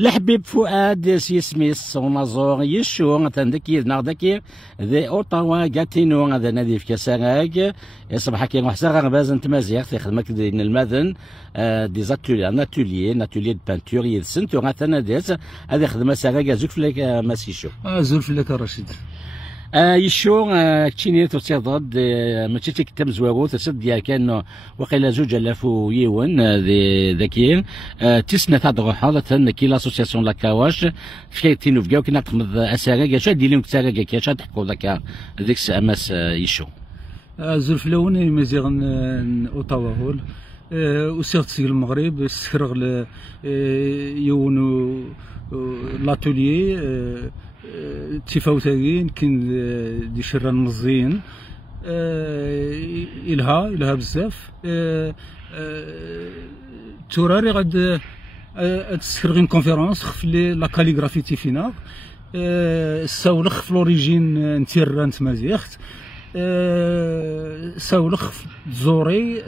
الحبيب فؤاد سيسميس ونازور يشو تندكي ناردكي ذي اوتاوا غاتينو هذا نادي في كاساراك يصبح كي نحسا باز انت مزيغ تخدم دين المذن دي زاتولي ان اتولي دو بانتور يدسن تو غاتنا ديس هذا خدمه ساراك زوك فلك ماسيشو زول فلك رشيد يشو كتشيني تصيد ماشي تكتم زواغو تسد ديال كان وقيلا 2000 يوان ذاكين تسنة تاع دغوحا كي لاسوسياسيون لاكاواش في تينو فكاو كنا نقمض اساراكا شا دير لهم كساراكا كي شا تحكوا ذاك ديك اماس يشو زول فلاون مزيغ اوتاوا هول وسيرت سي المغرب السكرغ يونو لاتوليي تفاوتاين كاين دي شران مزيين إلها بزاف توراري غاد تسكرغين كونفيرونس خفلي لا كاليغرافي تيفينا ساولخ في لوريجين نتيران تمازيغت ساولخ زوري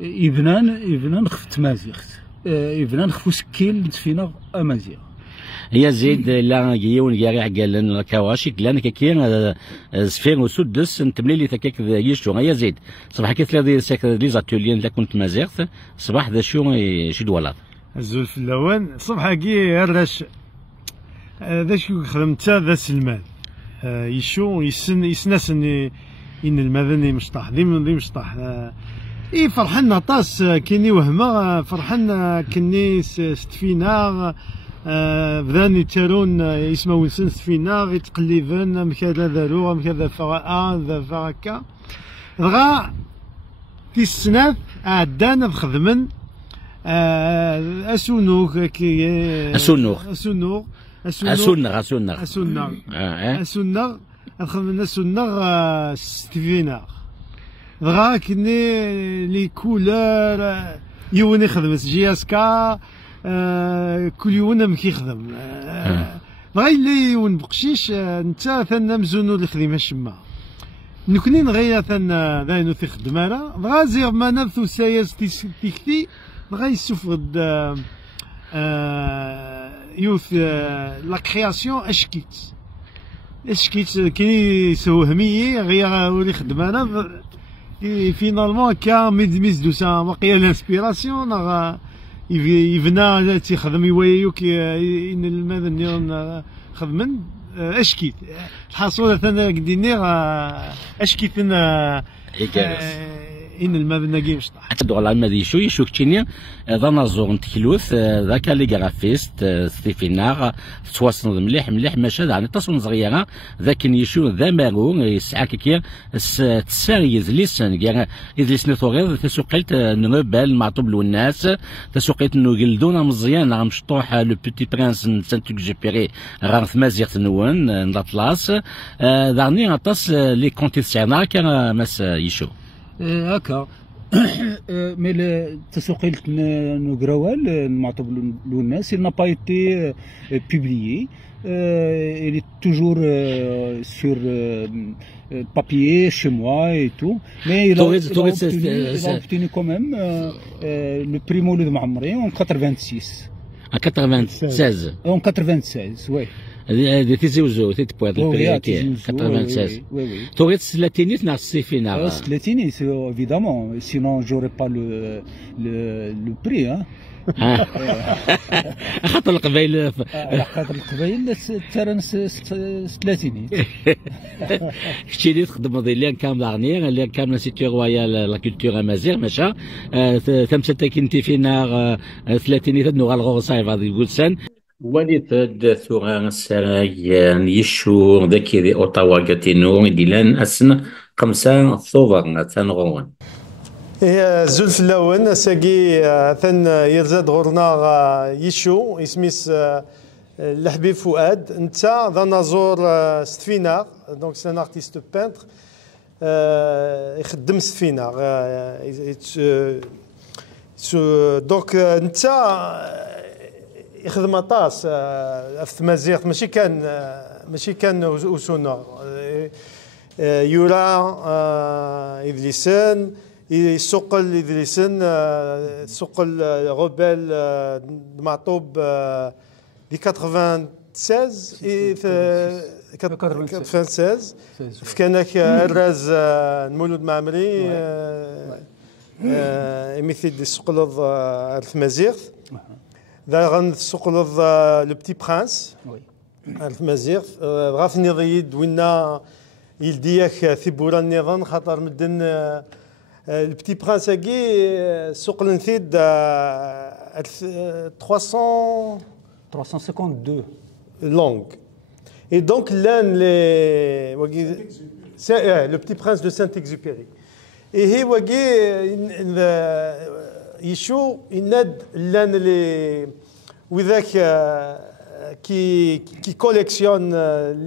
يبنان خف تمازيغت يبنان خفو سكيل نتفينا امازيغ هي زيد لا يون ياري قال الكواشي لان كاين زفير وسدس نتملي لي تكاك يشو هي زيد صباح كي ثلاثه ساك لي زاتوليين اللي كنت مازيغت صباح ذا شو شي دوالات الزول في اللوان صباح كي الراش ذا شو خدمت ذا سلمان يشو يسناس ان المدني مشطح ذي مشطح اي فرحنا طاس كيني وهمه فرحنا كني ستفينا بدان يترون يسمو نسن ستفينا يتقلبن مكذا دارو مكذا فغا ذا فغاكا دغا في السنات عدانا بخدمن اسونوغ كي اسونوغ خدمنا اسونوغ ستفينا دغا كني لي كولور يوني خدمت جياسكا كل يوم ما كيخدم غاي اللي يون بقشيش نتا ثنا مزونو اللي خديمه شما نكوني نغيا ثنا داينو تخدم انا غا زير ما نفثو سايس تيكتي غا يسوفد يوث لا كرياسيون اشكيت كي سوهمي غير ولي خدم انا فينالمون كا ميز دوسا واقيلا الانسبيراسيون يبنى تيخدم يويو كي ان الماذا نيرن خدمن اشكيت الحصول ثنا قديني اشكيت ان الماذا ناقي مشطح تدور على الماذا يشو كتشيني ذا نازور نتكلوث ذاك اللي غرافيست ستيفينار توصل مليح ماشي يعني تصون صغيره ذاك يشو ذا مارو يسعى كي تساري يزليسن يزليسن ثوغير تسوقيت نوبل معطوب له الناس تسوقيت انه جلدونا مزيان راه مشطوح لو بيتي برانس سانت اكزوبيري راه ثمازيغ نون لاطلاس دارني عطاس لي كونتي تاعنا كان ماس يشو هكا مي التسويق نقراوال معطوب له الناس il n'a pas été publié il est toujours sur papier chez moi et tout mais il a obtenu quand même le prix Mouloud Maamri en 86 en 96 en 96 oui هذه تيزوجو تيتبويض البريكي 96 توغيت السلاتينيت ناع السيفينا السلاتيني évidemment sinon j'aurais pas le prix خاطر القبايل ترى سلاتيني كنتي اللي تخدم اللي كان دارنيير اللي كان سيتي رويال لا كولتور امازيغ ماشا تمسات كنتي فينا ثلاثينيت نوغ الغوصايف هذا يقول سان وليد ثوغا السراي يشو ذاكي ذي اوتاوا كاتينو ديلان اسن 5 ثوفر تنغون زول في اللون ساقي ثن يرزاد غورنا يشو اسميس الحبيب فؤاد انت ذا نازور ستفينار دونك سان ارتيست بانتر يخدم ستفينار دونك انت يخدم طاس في تمازيغ ماشي كان وسونا يورا إدليسان يسوق إدليسان سوق غوبال معطوب دي 96 اي 96 كانك الراز المولود معمري مثل دي سقلض الثمازيغ ذا غنسقلض لو بتي برانس الثمازيغ غافني ضيد وينا يلديك ثبورا النظام خاطر مدن البتي برانس هاكي سقلن ثيد 352 langues. Et donc, le petit prince de Saint-Exupéry. Et Yeshua, il aide qui collectionne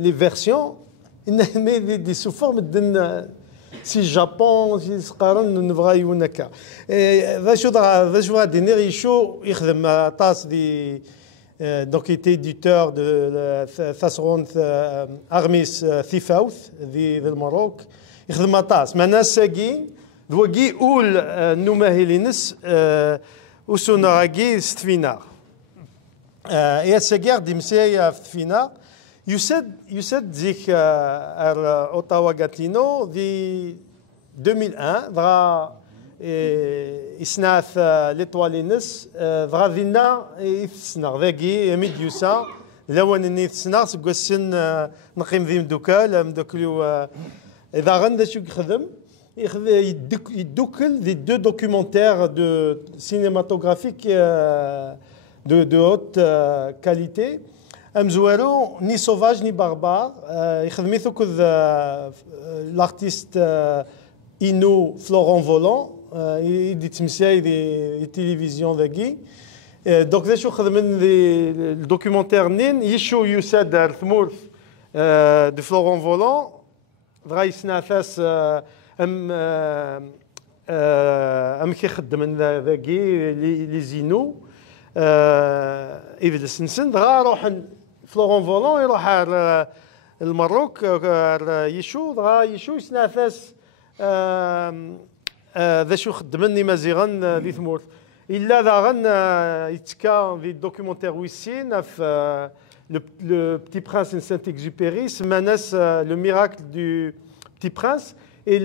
les versions, il met des sous forme de si Japon, si Sqaran, nous voyons naka. Et va dîner Yeshua, il a donc il était éditeur de Thasron Armis Thifauth du Maroc. Il a été maintenant Sagi, Douagi Oul Noumahilins, Usunaragi Stvina. Et à ce garde, il me dit Stvina, Youssed Zik Ottawa Gatino, de 2001, إسناث لطوالينس فغادينا يثسنا ذاكي ميديوسا لوان اني يثسنا سكوسن نقيم ذي مدوكلو اذا غندا شو يخدم يدوكل ذي دو دوكيومونتير دو سينماتوغرافيك دو هوت كاليتي امزوالو ني سوفاج ني باربار يخدم يثوك لارتيست إنو فلورون فولون يدي تمساي دي تلفزيون ذاكي دونك ذا شو خدمن الدوكيومونتير نين يشو يساد الثمورث دو فلورون فولون بغا يسنعفاس ام كيخدم ذاكي لي زينو اذا سنسن دغا روح فلورون فولون يروح المروك يشو دغا يشو يسنعفاس ذا شو خدمني مازيغن ذي ثمورث الا ذا غن يتكا في الدوكيومونتير ويسين في لو بتي برانس ان سانت اكزوبيري سماناس لو ميراكل دو بتي برانس اي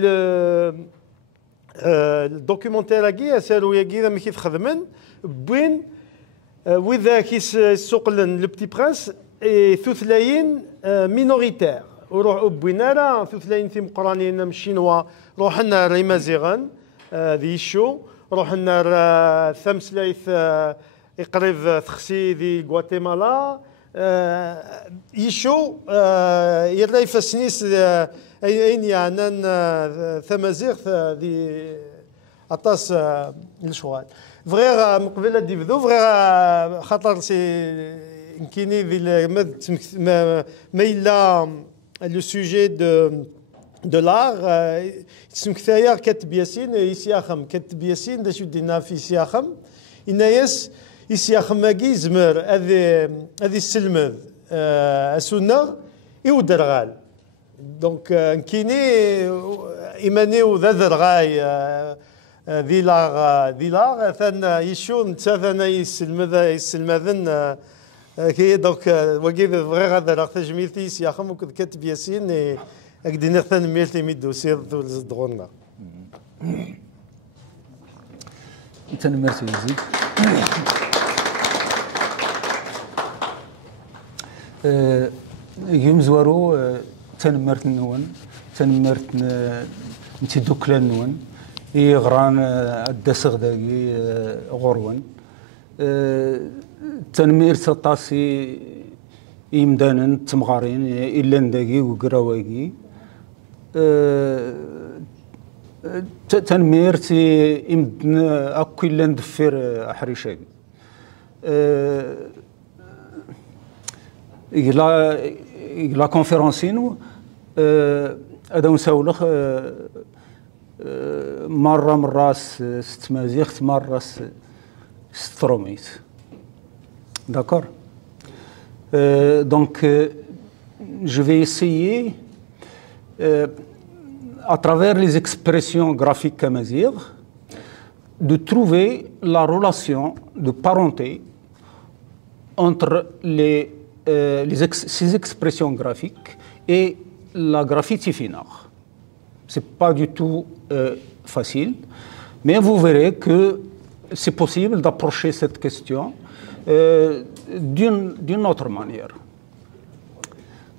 الدوكيومونتير هاكي اسالو ياكي ذا مكي تخدمن بوين وذا كيس سوقلن لو بتي برانس ثلاثين مينوريتير وروح بوينا راه ثلاثين ثيم قرانيين من الشينوا روحنا ريمازيغان ذي شو روحنا ثمس ليث يقرب تخسي ذي غواتيمالا يشو يريف سنيس اين يعني ثمازيغ ذي اطاس الشوال فغير مقبله ديفدو فغير خاطر سي كيني ذي ما الا لو سوجي de l'art سمكثايا كاتب ياسين يسياخم كاتب ياسين دا شو دينا في يسياخم إنايس يسياخم ماكي زمر هذه السلمذ السنة يودرغال دونك كيني إيمانيو ذا درغاي ذي لاغ ثان يشو نتا ثان يسلمذن كي دونك وكيف فغير هذا راه تجميلتي يسياخم وكذا كاتب ياسين أقدر نختن ميلتي ميدو سير دغنا. أنت نمرت يزيد. يوم زوارو تنمرت نون تنمرت نتي دوكلان نون يغران الدسغ داكي غورون تنميرت طاسي يمدانا تمغارين إلا نداكي وكراواكي تنميرتي يمدن اكو الا ندفر حريشاكي لا كونفيرونسين هذا نسولخ مره من راس ست مازيغ مره ست روميت داكور donc je vais essayer à travers les expressions graphiques kamazigh, de trouver la relation de parenté entre ces expressions graphiques et la graphie Tifinagh. Ce n'est pas du tout facile, mais vous verrez que c'est possible d'approcher cette question d'une autre manière.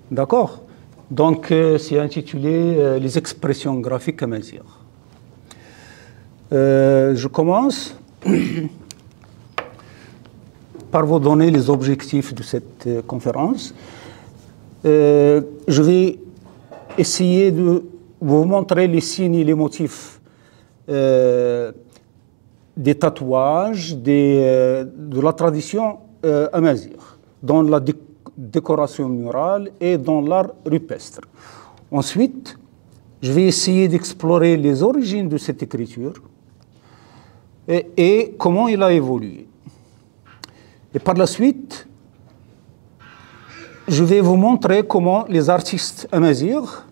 D'accord? Donc, c'est intitulé Les expressions graphiques amazighs. Je commence par vous donner les objectifs de cette conférence. Je vais essayer de vous montrer les signes et les motifs des tatouages de la tradition amazigh dans la décoration murale et dans l'art rupestre. Ensuite, je vais essayer d'explorer les origines de cette écriture et comment il a évolué. Et par la suite, je vais vous montrer comment les artistes amazighs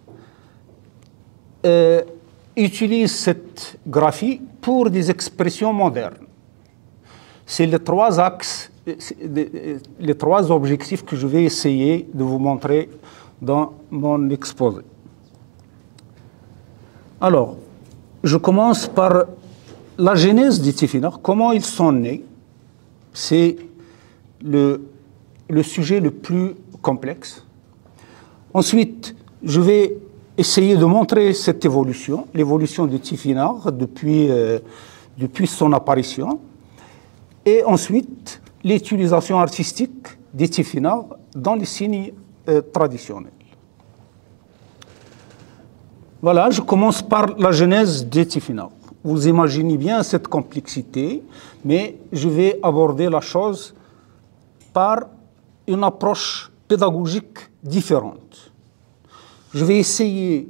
utilisent cette graphie pour des expressions modernes. C'est les trois axes, les trois objectifs que je vais essayer de vous montrer dans mon exposé. Alors, je commence par la genèse des Tifinagh, comment ils sont nés. C'est le sujet le plus complexe. Ensuite, je vais essayer de montrer cette évolution, l'évolution du Tifinagh depuis son apparition, et ensuite l'utilisation artistique des Tifinagh dans les signes traditionnels. Voilà, je commence par la genèse des Tifinagh. Vous imaginez bien cette complexité, mais je vais aborder la chose par une approche pédagogique différente. Je vais essayer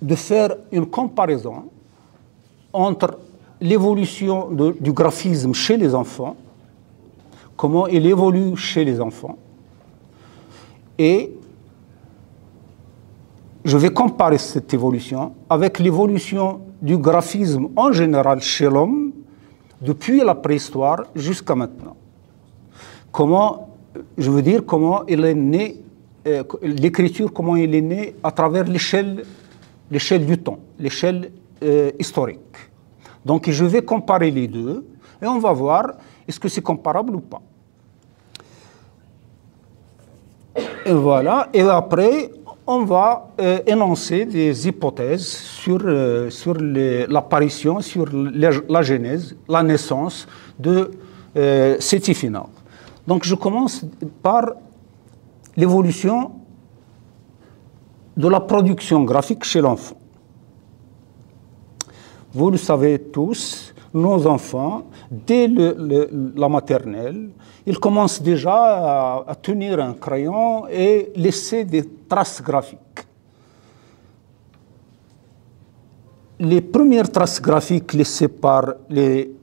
de faire une comparaison entre l'évolution du graphisme chez les enfants, comment il évolue chez les enfants, et je vais comparer cette évolution avec l'évolution du graphisme en général chez l'homme depuis la préhistoire jusqu'à maintenant. Comment, je veux dire, comment il est né, l'écriture, comment il est né à travers l'échelle du temps, l'échelle historique. Donc je vais comparer les deux et on va voir est-ce que c'est comparable ou pas. Et voilà, et après on va énoncer des hypothèses sur l'apparition, sur la genèse, la naissance de ces Tifinagh. Donc je commence par l'évolution de la production graphique chez l'enfant. Vous le savez tous, nos enfants, dès la maternelle, ils commencent déjà à tenir un crayon et laisser des traces graphiques. Les premières traces graphiques laissées par les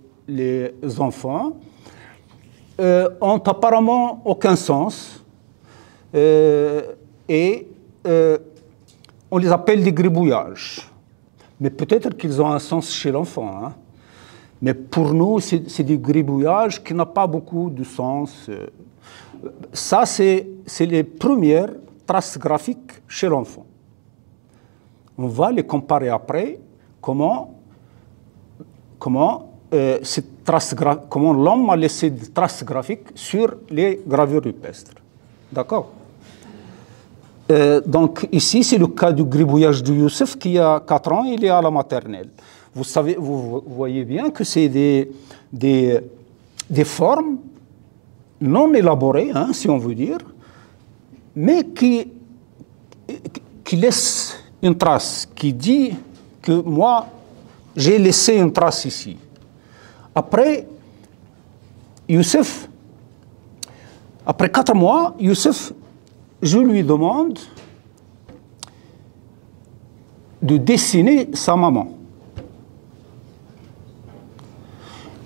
enfants ont apparemment aucun sens et on les appelle des gribouillages. Mais peut-être qu'ils ont un sens chez l'enfant. Hein. Mais pour nous, c'est des gribouillages qui n'ont pas beaucoup de sens. Ça, c'est les premières traces graphiques chez l'enfant. On va les comparer après, comment l'homme a laissé des traces graphiques sur les gravures rupestres. D'accord? Donc ici, c'est le cas du gribouillage de Youssef qui a 4 ans, il est à la maternelle. Vous voyez bien que c'est des formes non élaborées, hein, si on veut dire, mais qui laissent une trace, qui dit que moi, j'ai laissé une trace ici. Après, Youssef, après 4 mois, Youssef, je lui demande de dessiner sa maman.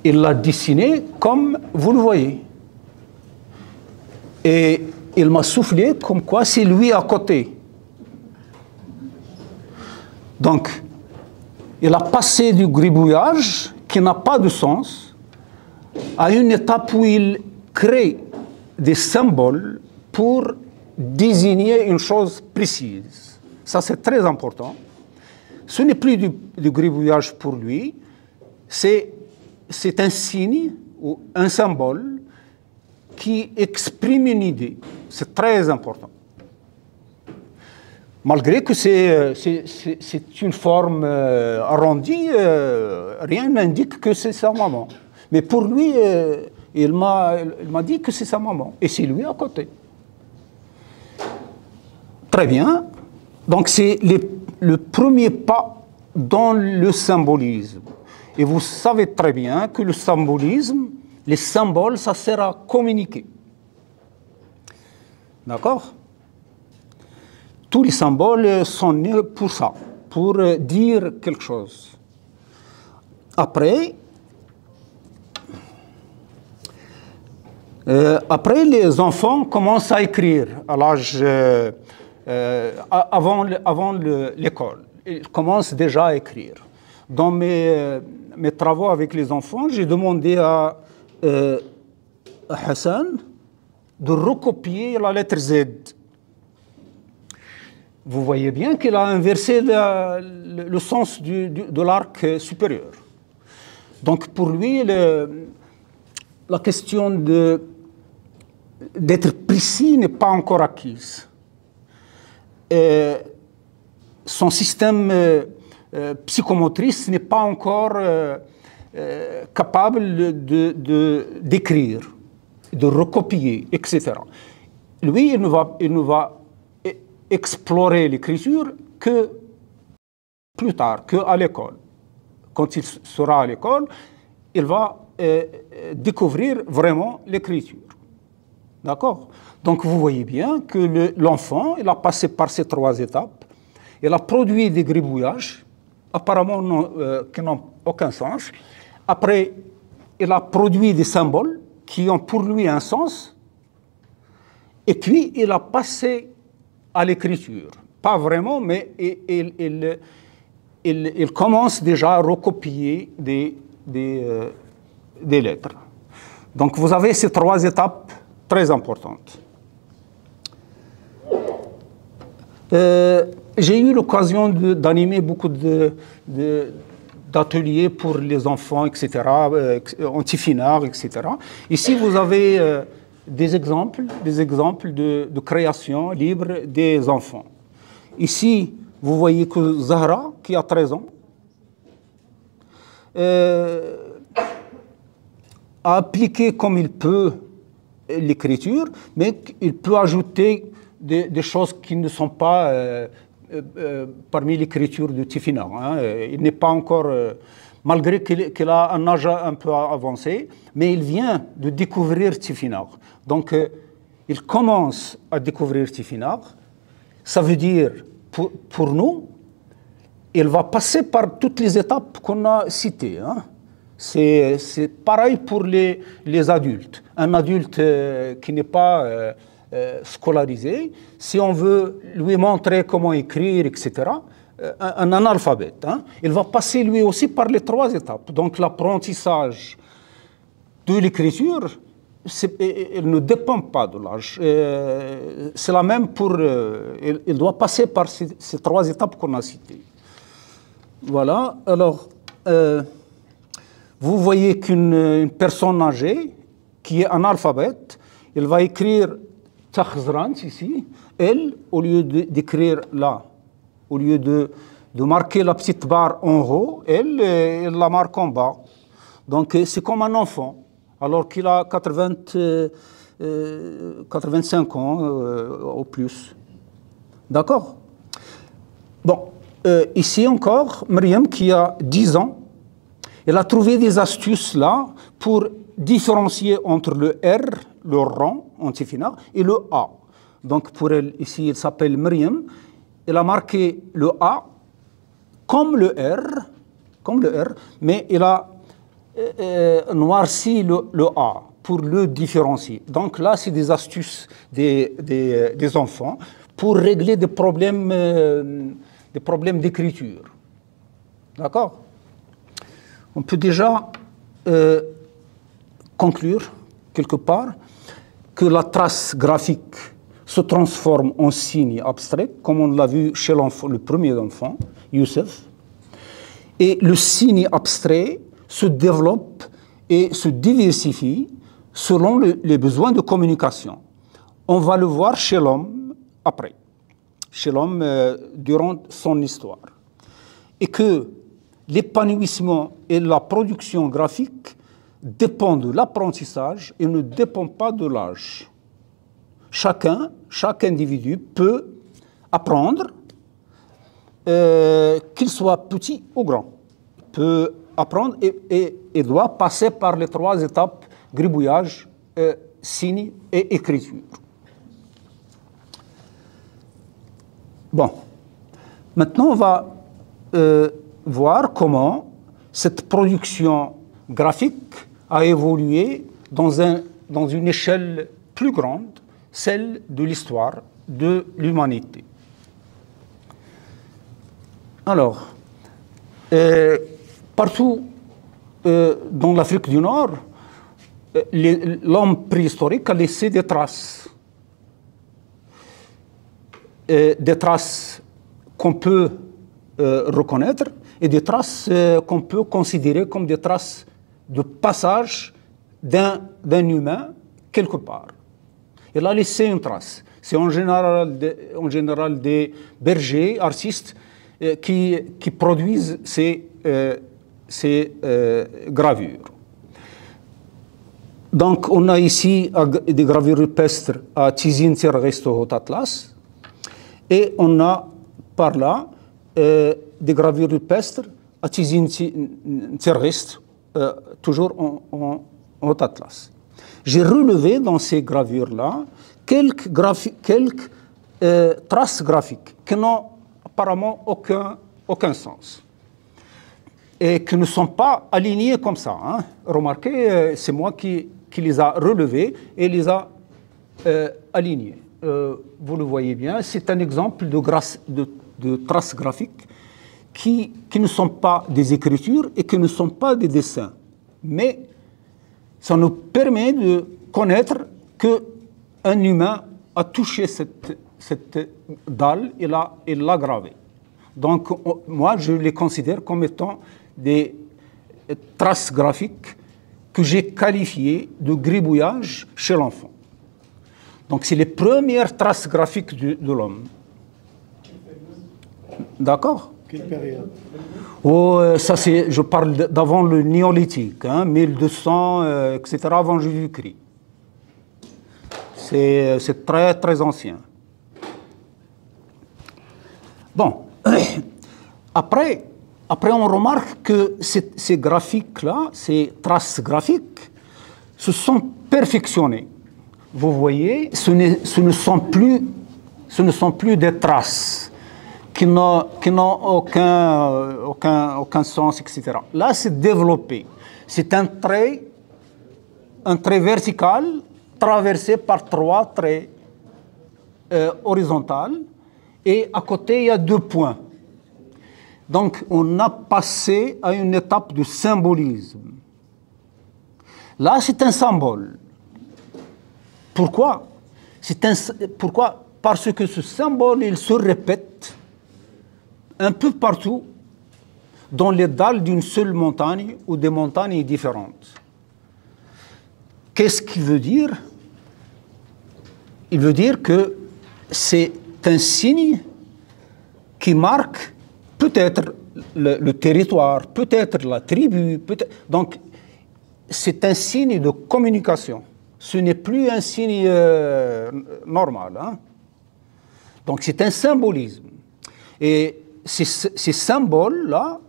Il l'a dessinée comme vous le voyez. Et il m'a soufflé comme quoi c'est lui à côté. Donc, il a passé du gribouillage qui n'a pas de sens à une étape où il crée des symboles pour désigner une chose précise. Ça, c'est très important. Ce n'est plus du gribouillage pour lui, c'est un signe ou un symbole qui exprime une idée. C'est très important. Malgré que c'est une forme arrondie, rien n'indique que c'est sa maman. Mais pour lui, il m'a dit que c'est sa maman. Et c'est lui à côté. Très bien. Donc c'est le premier pas dans le symbolisme. Et vous savez très bien que le symbolisme, les symboles, ça sert à communiquer. D'accord? Tous les symboles sont nés pour ça, pour dire quelque chose. Après, les enfants commencent à écrire à l'âge avant l'école. Ils commencent déjà à écrire. Dans mes travaux avec les enfants, j'ai demandé à Hassan de recopier la lettre Z. Vous voyez bien qu'il a inversé le sens de l'arc supérieur. Donc pour lui, la question d'être précis n'est pas encore acquise. Son système psychomotrice n'est pas encore capable d'écrire, de recopier, etc. Lui, il ne va explorer l'écriture que plus tard, qu'à l'école. Quand il sera à l'école, il va découvrir vraiment l'écriture. D'accord? Donc vous voyez bien que l'enfant, il a passé par ces 3 étapes. Il a produit des gribouillages, apparemment qui n'ont aucun sens. Après, il a produit des symboles qui ont pour lui un sens. Et puis, il a passé à l'écriture. Pas vraiment, mais il commence déjà à recopier des lettres. Donc, vous avez ces 3 étapes très importantes. J'ai eu l'occasion d'animer beaucoup d'ateliers pour les enfants, etc., anti-finards, etc. Ici, vous avez des exemples de création libre des enfants. Ici, vous voyez que Zahra, qui a 13 ans, a appliqué comme il peut l'écriture, mais il peut ajouter des choses qui ne sont pas parmi l'écriture de Tifinagh. Il n'est pas encore, malgré qu'il a un âge un peu avancé, mais il vient de découvrir Tifinagh. Donc, il commence à découvrir Tifinagh. Ça veut dire, pour nous, il va passer par toutes les étapes qu'on a citées. C'est pareil pour les adultes. Un adulte qui n'est pas scolarisé, si on veut lui montrer comment écrire, etc., un analphabète, il va passer lui aussi par les 3 étapes. Donc l'apprentissage de l'écriture, il ne dépend pas de l'âge. C'est la même pour... il doit passer par ces 3 étapes qu'on a citées. Voilà. Alors, vous voyez qu'une personne âgée, qui est analphabète, elle va écrire Takhzrant ici. Elle, au lieu d'écrire là, au lieu de marquer la petite barre en haut, elle la marque en bas. Donc c'est comme un enfant, alors qu'il a 85 ans au plus. D'accord? Bon, ici encore, Myriam qui a 10 ans, elle a trouvé des astuces là pour différencier entre le R, le rond, anti-finard, et le A. Donc pour elle, ici, elle s'appelle Myriam. Elle a marqué le A comme le R, mais elle a noirci le A pour le différencier. Donc là, c'est des astuces des enfants pour régler des problèmes d'écriture. D'accord? On peut déjà conclure quelque part que la trace graphique se transforme en signe abstrait, comme on l'a vu chez l'enfant, le premier enfant, Youssef. Et le signe abstrait se développe et se diversifie selon les besoins de communication. On va le voir chez l'homme après, chez l'homme durant son histoire. Et que l'épanouissement et la production graphique dépendent de l'apprentissage et ne dépendent pas de l'âge. Chaque individu peut apprendre, qu'il soit petit ou grand, peut apprendre et doit passer par les 3 étapes: gribouillage, signe et écriture. Bon, maintenant on va voir comment cette production graphique a évolué dans une échelle plus grande, celle de l'histoire de l'humanité. Alors, partout dans l'Afrique du Nord, l'homme préhistorique a laissé des traces qu'on peut reconnaître et des traces qu'on peut considérer comme des traces de passage d'un humain quelque part. Il a laissé une trace. C'est en général des bergers, artistes, qui produisent ces gravures. Donc, on a ici des gravures rupestres à Tizi Ouzou au Haut Atlas, et on a par là des gravures rupestres à Tizi Ouzou, toujours en Haut Atlas. J'ai relevé dans ces gravures-là quelques traces graphiques qui n'ont apparemment aucun sens et qui ne sont pas alignées comme ça. Hein. Remarquez, c'est moi qui les a relevées et les a alignées. Vous le voyez bien, c'est un exemple de traces graphiques qui ne sont pas des écritures et qui ne sont pas des dessins. Mais ça nous permet de connaître qu'un humain a touché cette dalle et l'a gravée. Donc, moi, je les considère comme étant des traces graphiques que j'ai qualifiées de gribouillage chez l'enfant. Donc, c'est les premières traces graphiques de l'homme. D'accord? Quelle période? Oh, ça, je parle d'avant le néolithique, hein, 1200, etc., avant Jésus-Christ. C'est très, très ancien. Bon, après on remarque que ces graphiques-là, ces traces graphiques, se sont perfectionnées. Vous voyez, ce ne sont plus des traces qui n'ont aucun sens, etc. Là, c'est développé. C'est un trait vertical traversé par 3 traits horizontaux, et à côté, il y a 2 points. Donc, on a passé à une étape de symbolisme. Là, c'est un symbole. Pourquoi? Pourquoi? Parce que ce symbole, il se répète un peu partout dans les dalles d'une seule montagne ou des montagnes différentes. Qu'est-ce qu'il veut dire? Il veut dire que c'est un signe qui marque peut-être le territoire, peut-être la tribu, donc c'est un signe de communication. Ce n'est plus un signe normal. Hein? Donc c'est un symbolisme. Et ces symboles-là,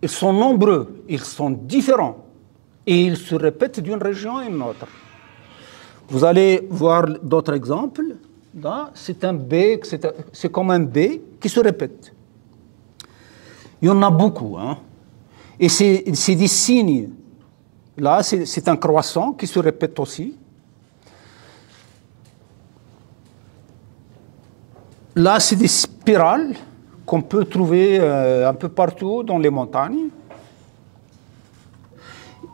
ils sont nombreux, ils sont différents, et ils se répètent d'une région à une autre. Vous allez voir d'autres exemples. Là, c'est un B, c'est comme un B qui se répète. Il y en a beaucoup. Hein? Et c'est des signes. Là, c'est un croissant qui se répète aussi. Là, c'est des spirales qu'on peut trouver un peu partout dans les montagnes.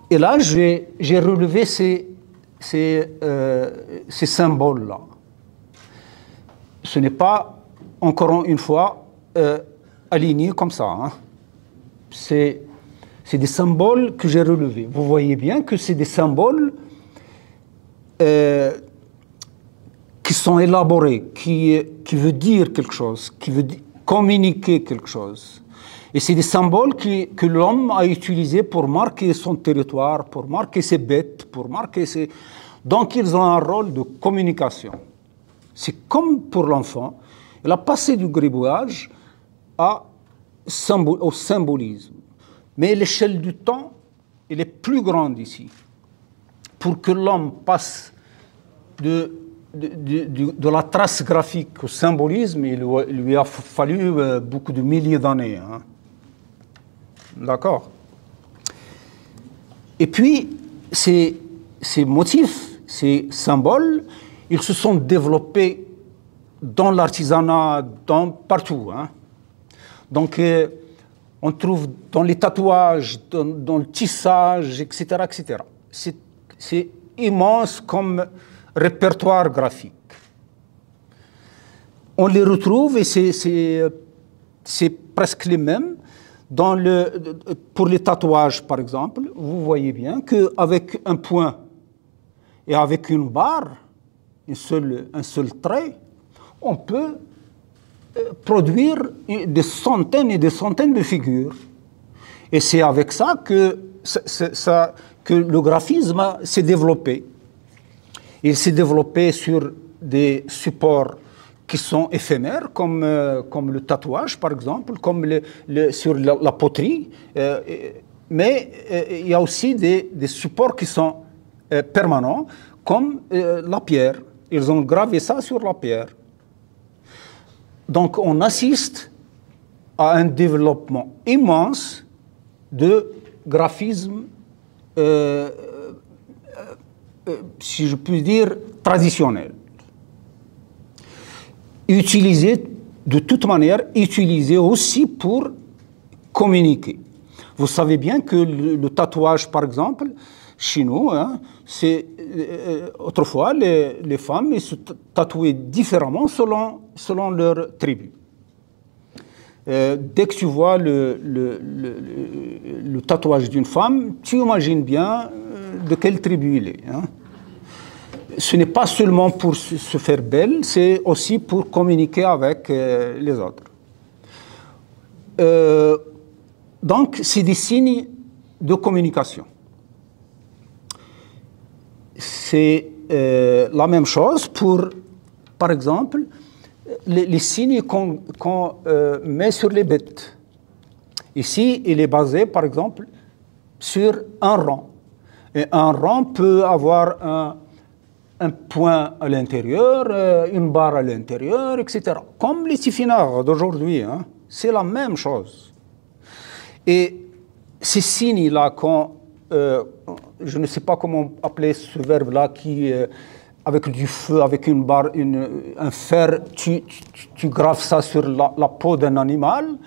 Et là, j'ai relevé ces ces symboles-là. Ce n'est pas, encore une fois, aligné comme ça. Hein. C'est des symboles que j'ai relevés. Vous voyez bien que c'est des symboles qui sont élaborés, qui veut dire quelque chose, qui veut communiquer quelque chose. Et c'est des symboles que l'homme a utilisés pour marquer son territoire, pour marquer ses bêtes, pour marquer ses... Donc, ils ont un rôle de communication. C'est comme pour l'enfant. Il a passé du gribouillage au symbolisme. Mais l'échelle du temps, elle est plus grande ici. Pour que l'homme passe de la trace graphique au symbolisme, il lui a fallu beaucoup de milliers d'années. Hein. D'accord? Et puis, ces motifs, ces symboles, ils se sont développés dans l'artisanat, partout. Hein. Donc, on trouve dans les tatouages, dans le tissage, etc. etc. C'est immense comme répertoire graphique. On les retrouve et c'est presque les mêmes. Pour les tatouages, par exemple, vous voyez bien qu'avec un point et avec une barre, un seul trait, on peut produire des centaines et des centaines de figures. Et c'est avec ça que le graphisme s'est développé. Il s'est développé sur des supports qui sont éphémères, comme le tatouage, par exemple, comme sur la poterie. Mais il y a aussi des supports qui sont permanents, comme la pierre. Ils ont gravé ça sur la pierre. Donc, on assiste à un développement immense de graphisme, si je puis dire, traditionnel. Utilisé de toute manière, utilisé aussi pour communiquer. Vous savez bien que le tatouage, par exemple, chez nous, hein, autrefois, les femmes elles se tatouaient différemment selon leur tribu. Dès que tu vois le tatouage d'une femme, tu imagines bien de quelle tribu il est. Hein. Ce n'est pas seulement pour se faire belle, c'est aussi pour communiquer avec les autres. Donc, c'est des signes de communication. C'est la même chose pour, par exemple, les signes qu'on met sur les bêtes. Ici, il est basé, par exemple, sur un rang. Et un rang peut avoir un point à l'intérieur, une barre à l'intérieur, etc. Comme les tifinards d'aujourd'hui, hein, c'est la même chose. Et ces signes-là, je ne sais pas comment appeler ce verbe-là, qui, avec du feu, avec une barre, un fer, tu graves ça sur la peau d'un animal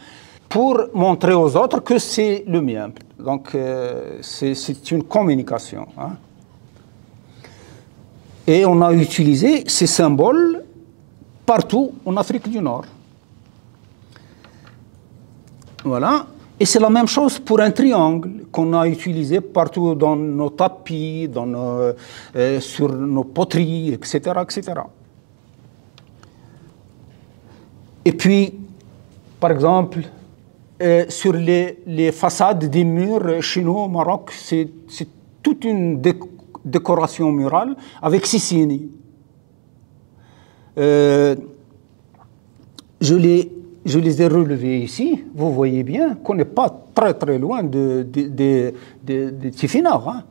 pour montrer aux autres que c'est le mien. Donc, c'est une communication. Hein. Et on a utilisé ces symboles partout en Afrique du Nord. Voilà. Et c'est la même chose pour un triangle qu'on a utilisé partout dans nos tapis, sur nos poteries, etc., etc. Et puis, par exemple, sur les façades des murs chez nous au Maroc, c'est toute une décoration murale avec ces signes. Je les ai relevés ici. Vous voyez bien qu'on n'est pas très très loin des tifinards. Hein.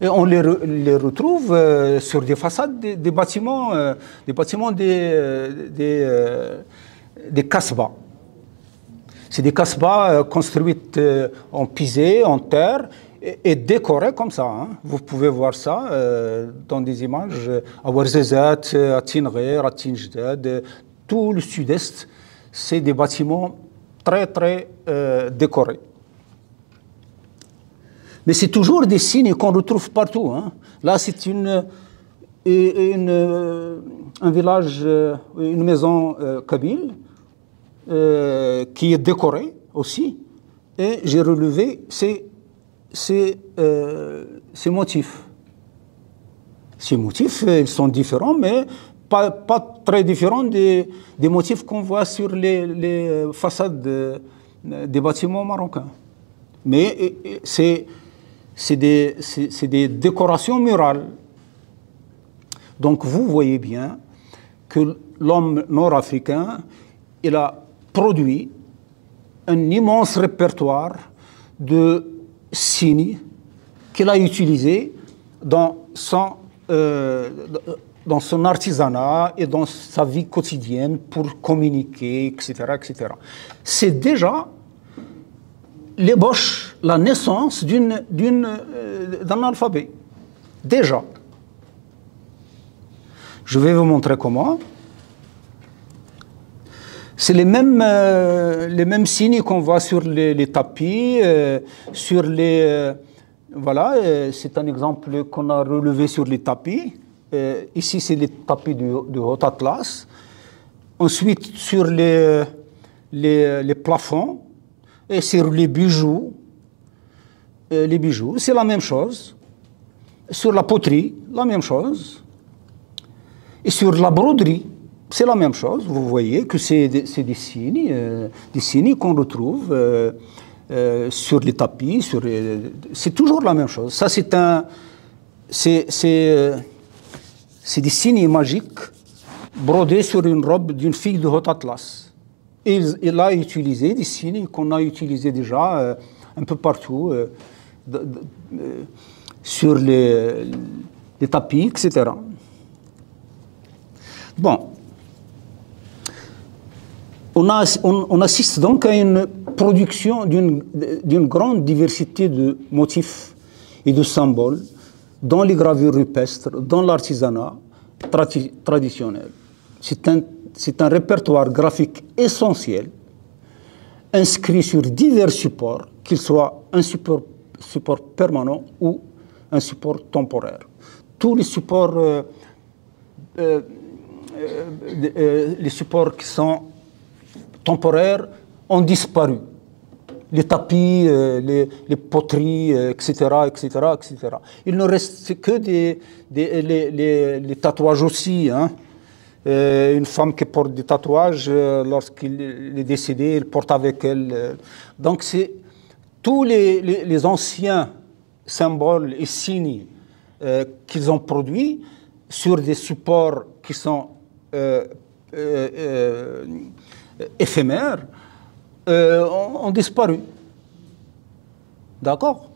Et on les retrouve sur des façades des bâtiments, des kasbahs. C'est des kasbahs construites en pisé, en terre, et décorées comme ça. Hein. Vous pouvez voir ça dans des images à Ouarzazate, à Tinghir, à Tinjdad, tout le sud-est. C'est des bâtiments très, très décorés. Mais c'est toujours des signes qu'on retrouve partout. Hein. Là, c'est un village, une maison kabyle qui est décorée aussi. Et j'ai relevé ces motifs. Ces motifs, ils sont différents, mais pas très différents des motifs qu'on voit sur les façades des bâtiments marocains. Mais c'est des décorations murales. Donc vous voyez bien que l'homme nord-africain, il a produit un immense répertoire de signes qu'il a utilisés dans son artisanat et dans sa vie quotidienne pour communiquer, etc., etc. C'est déjà l'ébauche, la naissance d'un alphabet. Déjà. Je vais vous montrer comment. C'est les mêmes signes qu'on voit sur les tapis, sur les... voilà, c'est un exemple qu'on a relevé sur les tapis. Ici, c'est les tapis du Haut Atlas. Ensuite, sur les plafonds et sur les bijoux. C'est la même chose. Sur la poterie, la même chose. Et sur la broderie, c'est la même chose. Vous voyez que c'est des signes qu'on retrouve sur les tapis. C'est toujours la même chose. Ça, c'est des signes magiques brodés sur une robe d'une fille de Haut Atlas. Et il a utilisé des signes qu'on a utilisés déjà un peu partout, sur les tapis, etc. Bon. On assiste donc à une production d'une grande diversité de motifs et de symboles dans les gravures rupestres, dans l'artisanat traditionnel. C'est un répertoire graphique essentiel, inscrit sur divers supports, qu'il soit un support permanent ou un support temporaire. Tous les supports qui sont temporaires ont disparu. Les tapis, les poteries, etc., etc., etc. Il ne reste que les tatouages aussi. Hein. Une femme qui porte des tatouages, lorsqu'il est décédé, elle porte avec elle. Donc, c'est tous les anciens symboles et signes qu'ils ont produits sur des supports qui sont éphémères, ont disparu. D'accord?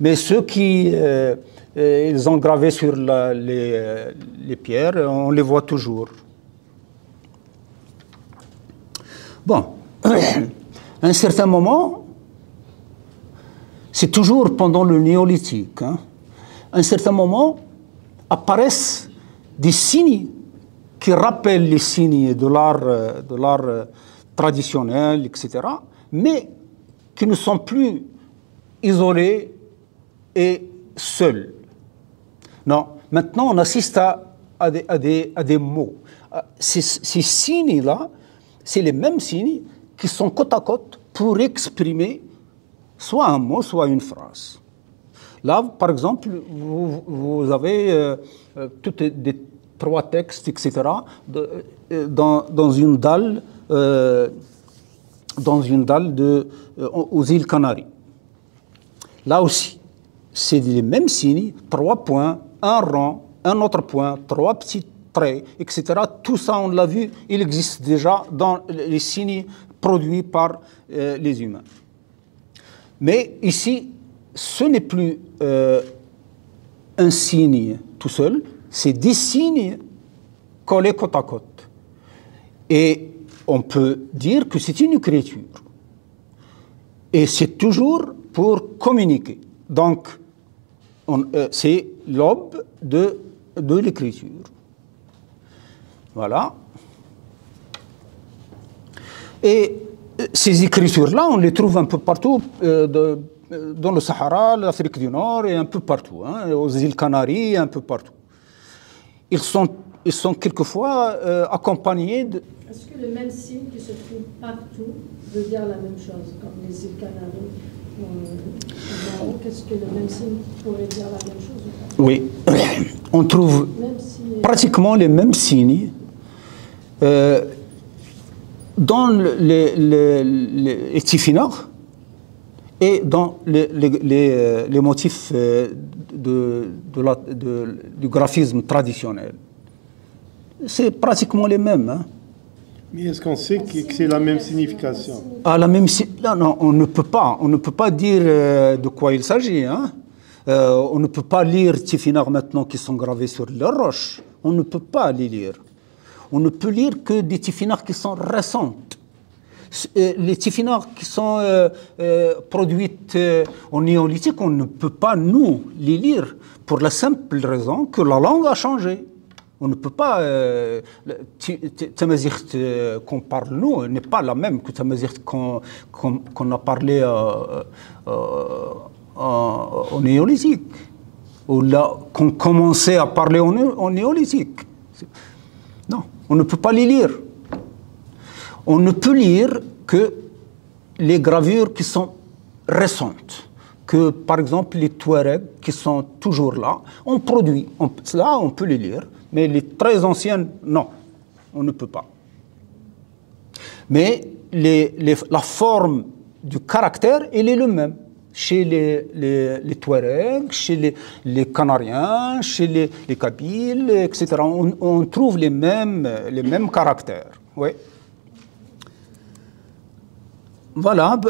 Mais ceux qui ils ont gravé sur les pierres, on les voit toujours. Bon, à un certain moment, c'est toujours pendant le néolithique, hein, à un certain moment apparaissent des signes qui rappellent les signes de l'art traditionnel, etc., mais qui ne sont plus isolés et seuls. Non, maintenant on assiste à des mots. Ces signes-là, c'est les mêmes signes qui sont côte à côte pour exprimer soit un mot, soit une phrase. Là, par exemple, vous avez toutes des trois textes, etc., dans une dalle aux îles Canaries. Là aussi, c'est les mêmes signes, 3 points, un rond, un autre point, 3 petits traits, etc. Tout ça, on l'a vu, il existe déjà dans les signes produits par les humains. Mais ici, ce n'est plus un signe tout seul, c'est des signes collés côte à côte. Et on peut dire que c'est une écriture. Et c'est toujours pour communiquer. Donc, c'est l'aube de l'écriture. Voilà. Et ces écritures-là, on les trouve un peu partout dans le Sahara, l'Afrique du Nord et un peu partout, hein, aux îles Canaries, un peu partout. Ils sont quelquefois accompagnés de... Est-ce que le même signe qui se trouve partout veut dire la même chose, comme les îles Canaries au Maroc, est-ce que le même signe pourrait dire la même chose ou pas? Oui, on trouve pratiquement les mêmes signes dans les tifinagh et dans les motifs du graphisme traditionnel. C'est pratiquement les mêmes. Hein. Mais est-ce qu'on sait que c'est la même signification? Ah, non, on ne peut pas dire de quoi il s'agit. Hein. On ne peut pas lire tifinagh maintenant qui sont gravés sur les roches. On ne peut pas les lire. On ne peut lire que des tifinagh qui sont récentes. Les tifinagh qui sont produites au néolithique, on ne peut pas, nous, les lire pour la simple raison que la langue a changé. On ne peut pas... Tamazight qu'on parle, nous, n'est pas la même que Tamazight qu'on a parlé au néolithique, ou là qu'on commençait à parler au néolithique. Non, on ne peut pas les lire. On ne peut lire que les gravures qui sont récentes, que par exemple les Touaregs qui sont toujours là, ont produit. Là, on peut les lire, mais les très anciennes, non, on ne peut pas. Mais la forme du caractère, elle est le même. Chez les Touaregs, chez les Canariens, chez les Kabyles, etc. On trouve les mêmes caractères. Oui. Voilà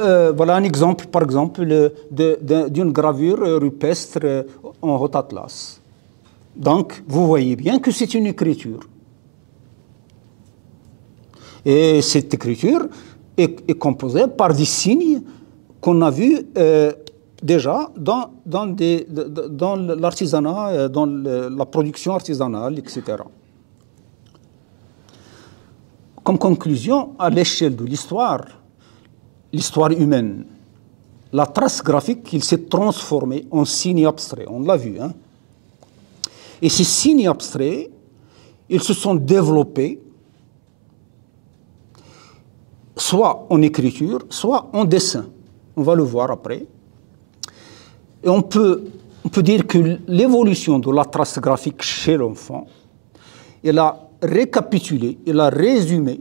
un exemple, par exemple, d'une gravure rupestre en Haut Atlas. Donc, vous voyez bien que c'est une écriture. Et cette écriture est composée par des signes qu'on a vus déjà dans l'artisanat, dans la production artisanale, etc. Comme conclusion, à l'échelle de l'histoire humaine, la trace graphique, il s'est transformée en signes abstraits. On l'a vu. Hein? Et ces signes abstraits, ils se sont développés soit en écriture, soit en dessin. On va le voir après. Et on peut dire que l'évolution de la trace graphique chez l'enfant, elle a récapitulé, elle a résumé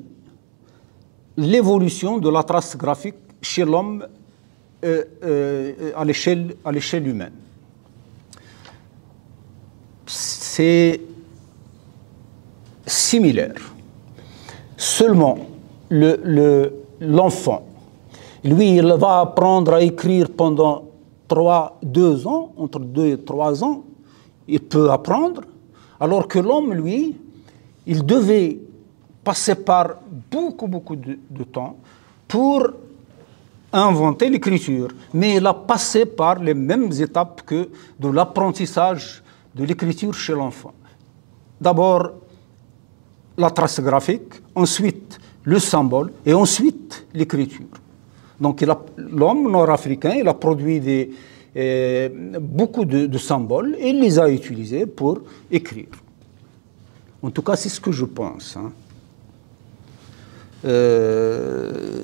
l'évolution de la trace graphique chez l'homme à l'échelle humaine. C'est similaire. Seulement, l'enfant, lui, il va apprendre à écrire pendant 2 ans, entre 2 et 3 ans, il peut apprendre, alors que l'homme, lui, il devait passer par beaucoup de temps pour inventer l'écriture. Mais il a passé par les mêmes étapes que de l'apprentissage de l'écriture chez l'enfant. D'abord, la trace graphique, ensuite le symbole et ensuite l'écriture. Donc l'homme nord-africain, il a produit beaucoup de symboles et il les a utilisés pour écrire. En tout cas, c'est ce que je pense. Hein.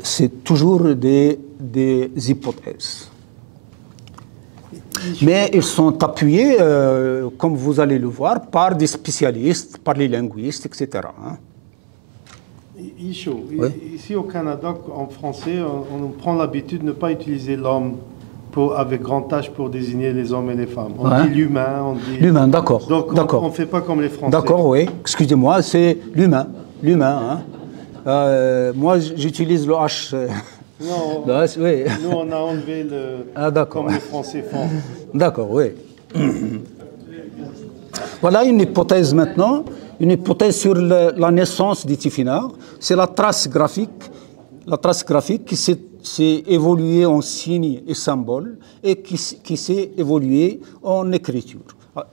C'est toujours des hypothèses. Mais ils sont appuyés, comme vous allez le voir, par des spécialistes, par les linguistes, etc. Hein. Isho, Oui. Ici au Canada, en français, on prend l'habitude de ne pas utiliser l'homme avec grand H pour désigner les hommes et les femmes. On dit l'humain, on dit... L'humain, d'accord. Donc on ne fait pas comme les Français. D'accord, oui. Excusez-moi, c'est l'humain. L'humain, hein. Moi, j'utilise le H. Non, le H, oui. Nous, on a enlevé comme les Français font. D'accord, oui. Voilà une hypothèse maintenant. Une hypothèse sur la naissance des tifinagh, c'est la trace graphique qui s'est évoluée en signes et symboles et qui s'est évoluée en écriture,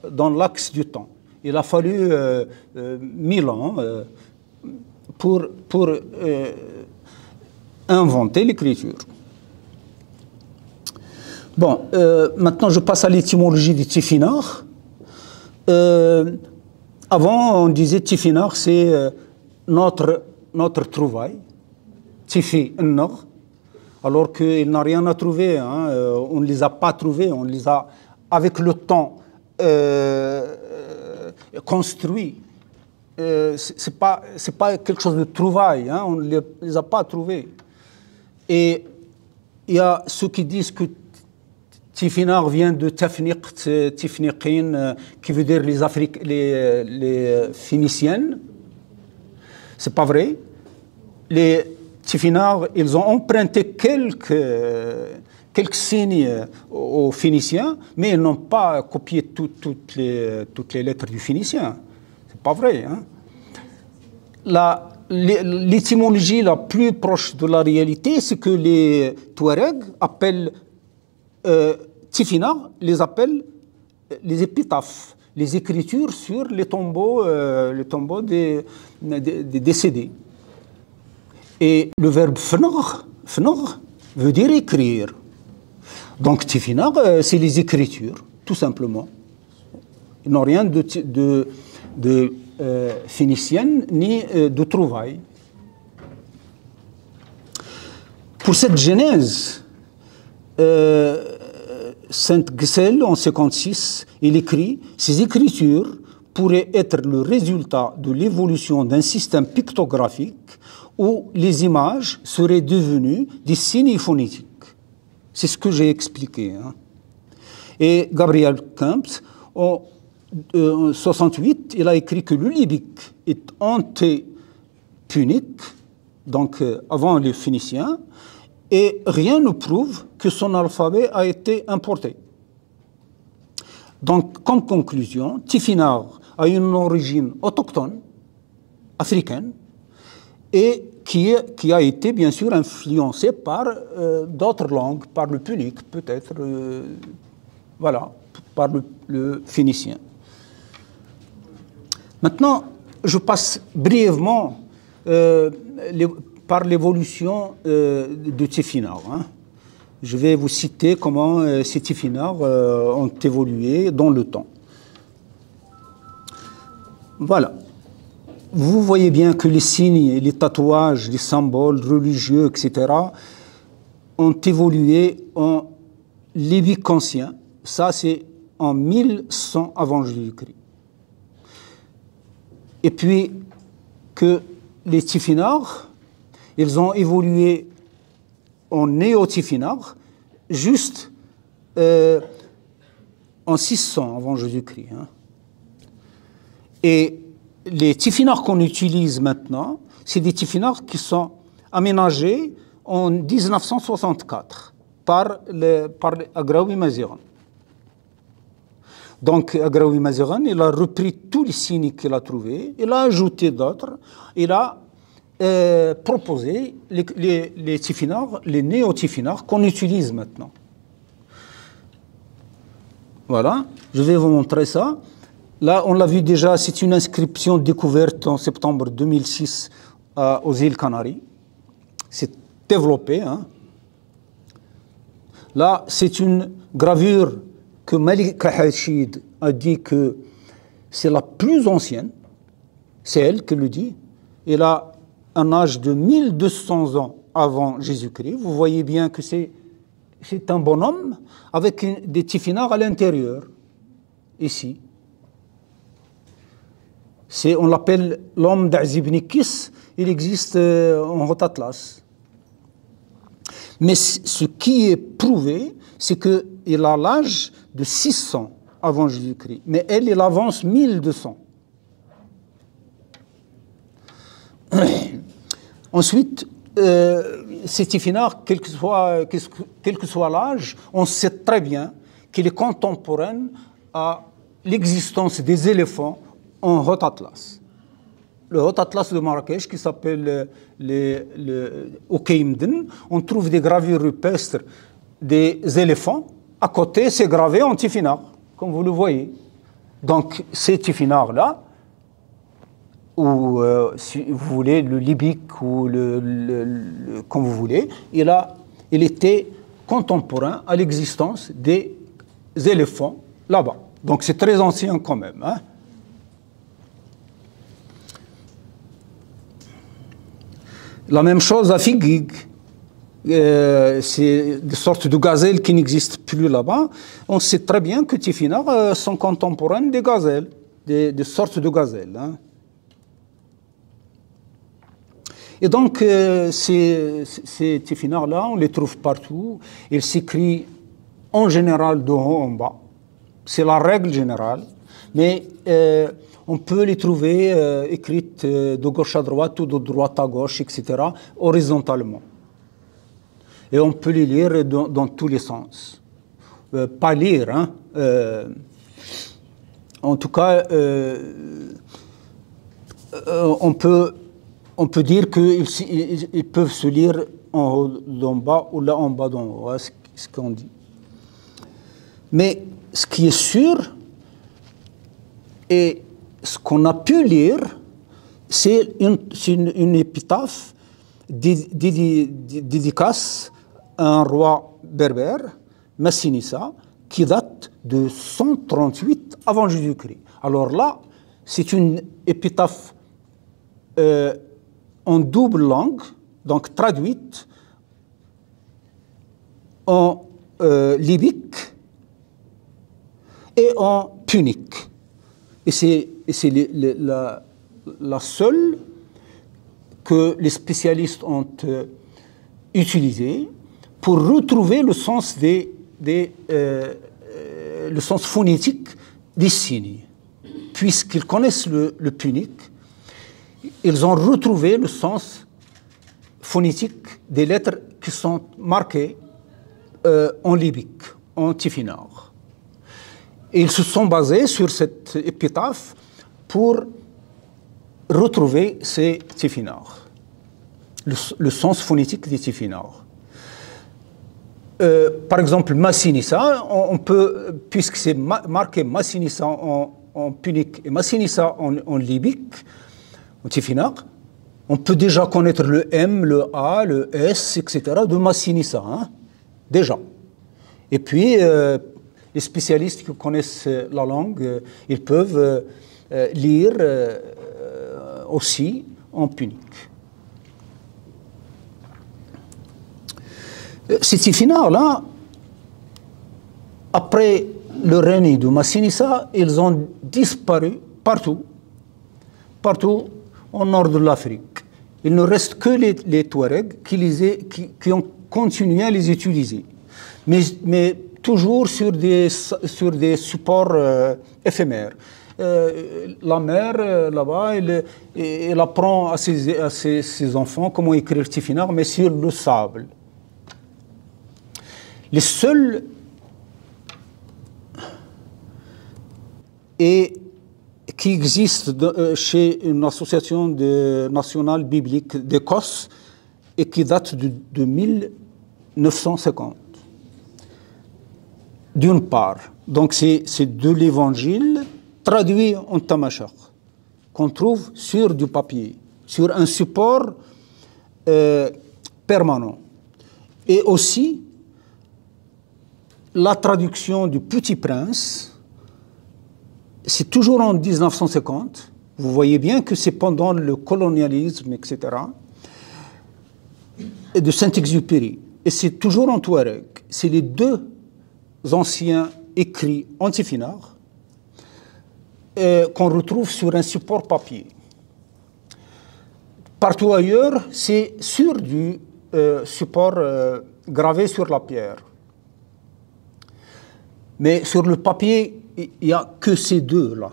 dans l'axe du temps. Il a fallu 1000 ans pour inventer l'écriture. Bon, maintenant je passe à l'étymologie du Tifinagh. Avant, on disait Tifinagh, c'est notre trouvaille, Tifi Nagh, alors qu'il n'a rien à trouver. Hein. On ne les a pas trouvés, on les a, avec le temps, construits. C'est pas quelque chose de trouvaille, hein. On ne les a pas trouvés. Et il y a ceux qui disent que Tifinagh vient de Tafniq, Tifniqin, qui veut dire les Phéniciennes. C'est pas vrai. Les Tifinagh, ils ont emprunté quelques signes aux Phéniciens, mais ils n'ont pas copié toutes les lettres du Phénicien. C'est pas vrai. Hein. L'étymologie la plus proche de la réalité, c'est que les Touaregs appellent Tifinagh, les appellent les épitaphes, les écritures sur les tombeaux des décédés. Et le verbe fnagh veut dire écrire. Donc Tifinagh, c'est les écritures, tout simplement. Ils n'ont rien de phénicienne ni de trouvailles. Pour cette genèse, Saint Gsell, en 56, il écrit « Ces écritures pourraient être le résultat de l'évolution d'un système pictographique où les images seraient devenues des signes phonétiques. » C'est ce que j'ai expliqué. Hein. Et Gabriel Kempf, en 68, il a écrit que le libyque est antépunique, donc avant les Phéniciens, et rien ne prouve que son alphabet a été importé. Donc, comme conclusion, Tifinagh a une origine autochtone, africaine, et qui a été bien sûr influencée par d'autres langues, par le punique peut-être, voilà, par le phénicien. Maintenant, je passe brièvement par l'évolution de Tifinagh. Hein. Je vais vous citer comment ces Tifinagh ont évolué dans le temps. Voilà. Vous voyez bien que les signes, les tatouages, les symboles religieux, etc., ont évolué en libyque ancien. Ça, c'est en 1100 avant Jésus-Christ. Et puis que les Tifinagh, ils ont évolué en néo-Tifinagh juste en 600 avant Jésus-Christ. Hein. Et les Tifinagh qu'on utilise maintenant, c'est des Tifinagh qui sont aménagés en 1964 par Agraoui Maziran. Donc Agraoui Maziran, il a repris tous les signes qu'il a trouvés, il a ajouté d'autres, il a proposé les Tifinagh, les néo-Tifinagh qu'on utilise maintenant. Voilà, je vais vous montrer ça. Là, on l'a vu déjà, c'est une inscription découverte en septembre 2006 aux îles Canaries. C'est développé. Hein. Là, c'est une gravure que Malik Hachid a dit que c'est la plus ancienne. C'est elle qui le dit. Elle a un âge de 1200 ans avant Jésus-Christ. Vous voyez bien que c'est un bonhomme avec des Tifinagh à l'intérieur, ici. On l'appelle l'homme d'Azibnikis, il existe en Haut Atlas. Mais ce qui est prouvé, c'est qu'il a l'âge de 600 avant Jésus-Christ. Mais elle avance 1200. Ensuite, ces Tifinagh, quel que soit l'âge, on sait très bien qu'il est contemporain à l'existence des éléphants en Haut Atlas. Le Haut Atlas de Marrakech, qui s'appelle au Keimden, on trouve des gravures rupestres des éléphants. À côté, c'est gravé en Tifinagh, comme vous le voyez. Donc, ces Tifinagh-là, ou si vous voulez, le libyque, ou comme vous voulez, il était contemporains à l'existence des éléphants là-bas. Donc c'est très ancien quand même. Hein. La même chose à Figuig. C'est des sortes de gazelles qui n'existent plus là-bas. On sait très bien que Tifinagh sont contemporaines des gazelles, des sortes de gazelles. Hein. Et donc, ces Tifinagh-là, on les trouve partout. Ils s'écrivent en général de haut en bas. C'est la règle générale. Mais on peut les trouver écrites de gauche à droite ou de droite à gauche, etc., horizontalement. Et on peut les lire dans tous les sens. Pas lire, hein. En tout cas, on peut dire qu'ils peuvent se lire en haut d'en bas ou là en bas d'en haut, hein, ce qu'on dit. Mais ce qui est sûr, et ce qu'on a pu lire, c'est une épitaphe dédicace à un roi berbère, Massinissa, qui date de 138 avant Jésus-Christ. Alors là, c'est une épitaphe en double langue, donc traduite en libyque et en punique. Et c'est la seule que les spécialistes ont utilisée pour retrouver le sens le sens phonétique des signes. Puisqu'ils connaissent le punique, ils ont retrouvé le sens phonétique des lettres qui sont marquées en libyque, en Tifinagh. Et ils se sont basés sur cette épitaphe pour retrouver ces Tifinagh, le sens phonétique des Tifinagh. Par exemple, Massinissa, on peut, puisque c'est marqué Massinissa en punique et Massinissa en libyque, en Tifinagh, on peut déjà connaître le M, le A, le S, etc. de Massinissa, hein, déjà. Et puis, les spécialistes qui connaissent la langue, ils peuvent lire aussi en punique. Ces Tifinagh-là, après le règne de Massinissa, ils ont disparu partout au nord de l'Afrique. Il ne reste que les Touaregs qui ont continué à les utiliser, mais toujours sur des supports éphémères. La mère, là-bas, elle apprend à ses enfants comment écrire Tifinagh, mais sur le sable. Les seuls et qui existent chez une association nationale biblique d'Écosse et qui date de 1950. D'une part, donc c'est de l'évangile traduit en tamashaq qu'on trouve sur du papier, sur un support permanent. Et aussi la traduction du Petit Prince, c'est toujours en 1950. Vous voyez bien que c'est pendant le colonialisme, etc. Et de Saint-Exupéry. Et c'est toujours en touareg. C'est les deux anciens écrits en Tifinagh qu'on retrouve sur un support papier. Partout ailleurs, c'est sur du support gravé sur la pierre. Mais sur le papier, il n'y a que ces deux-là.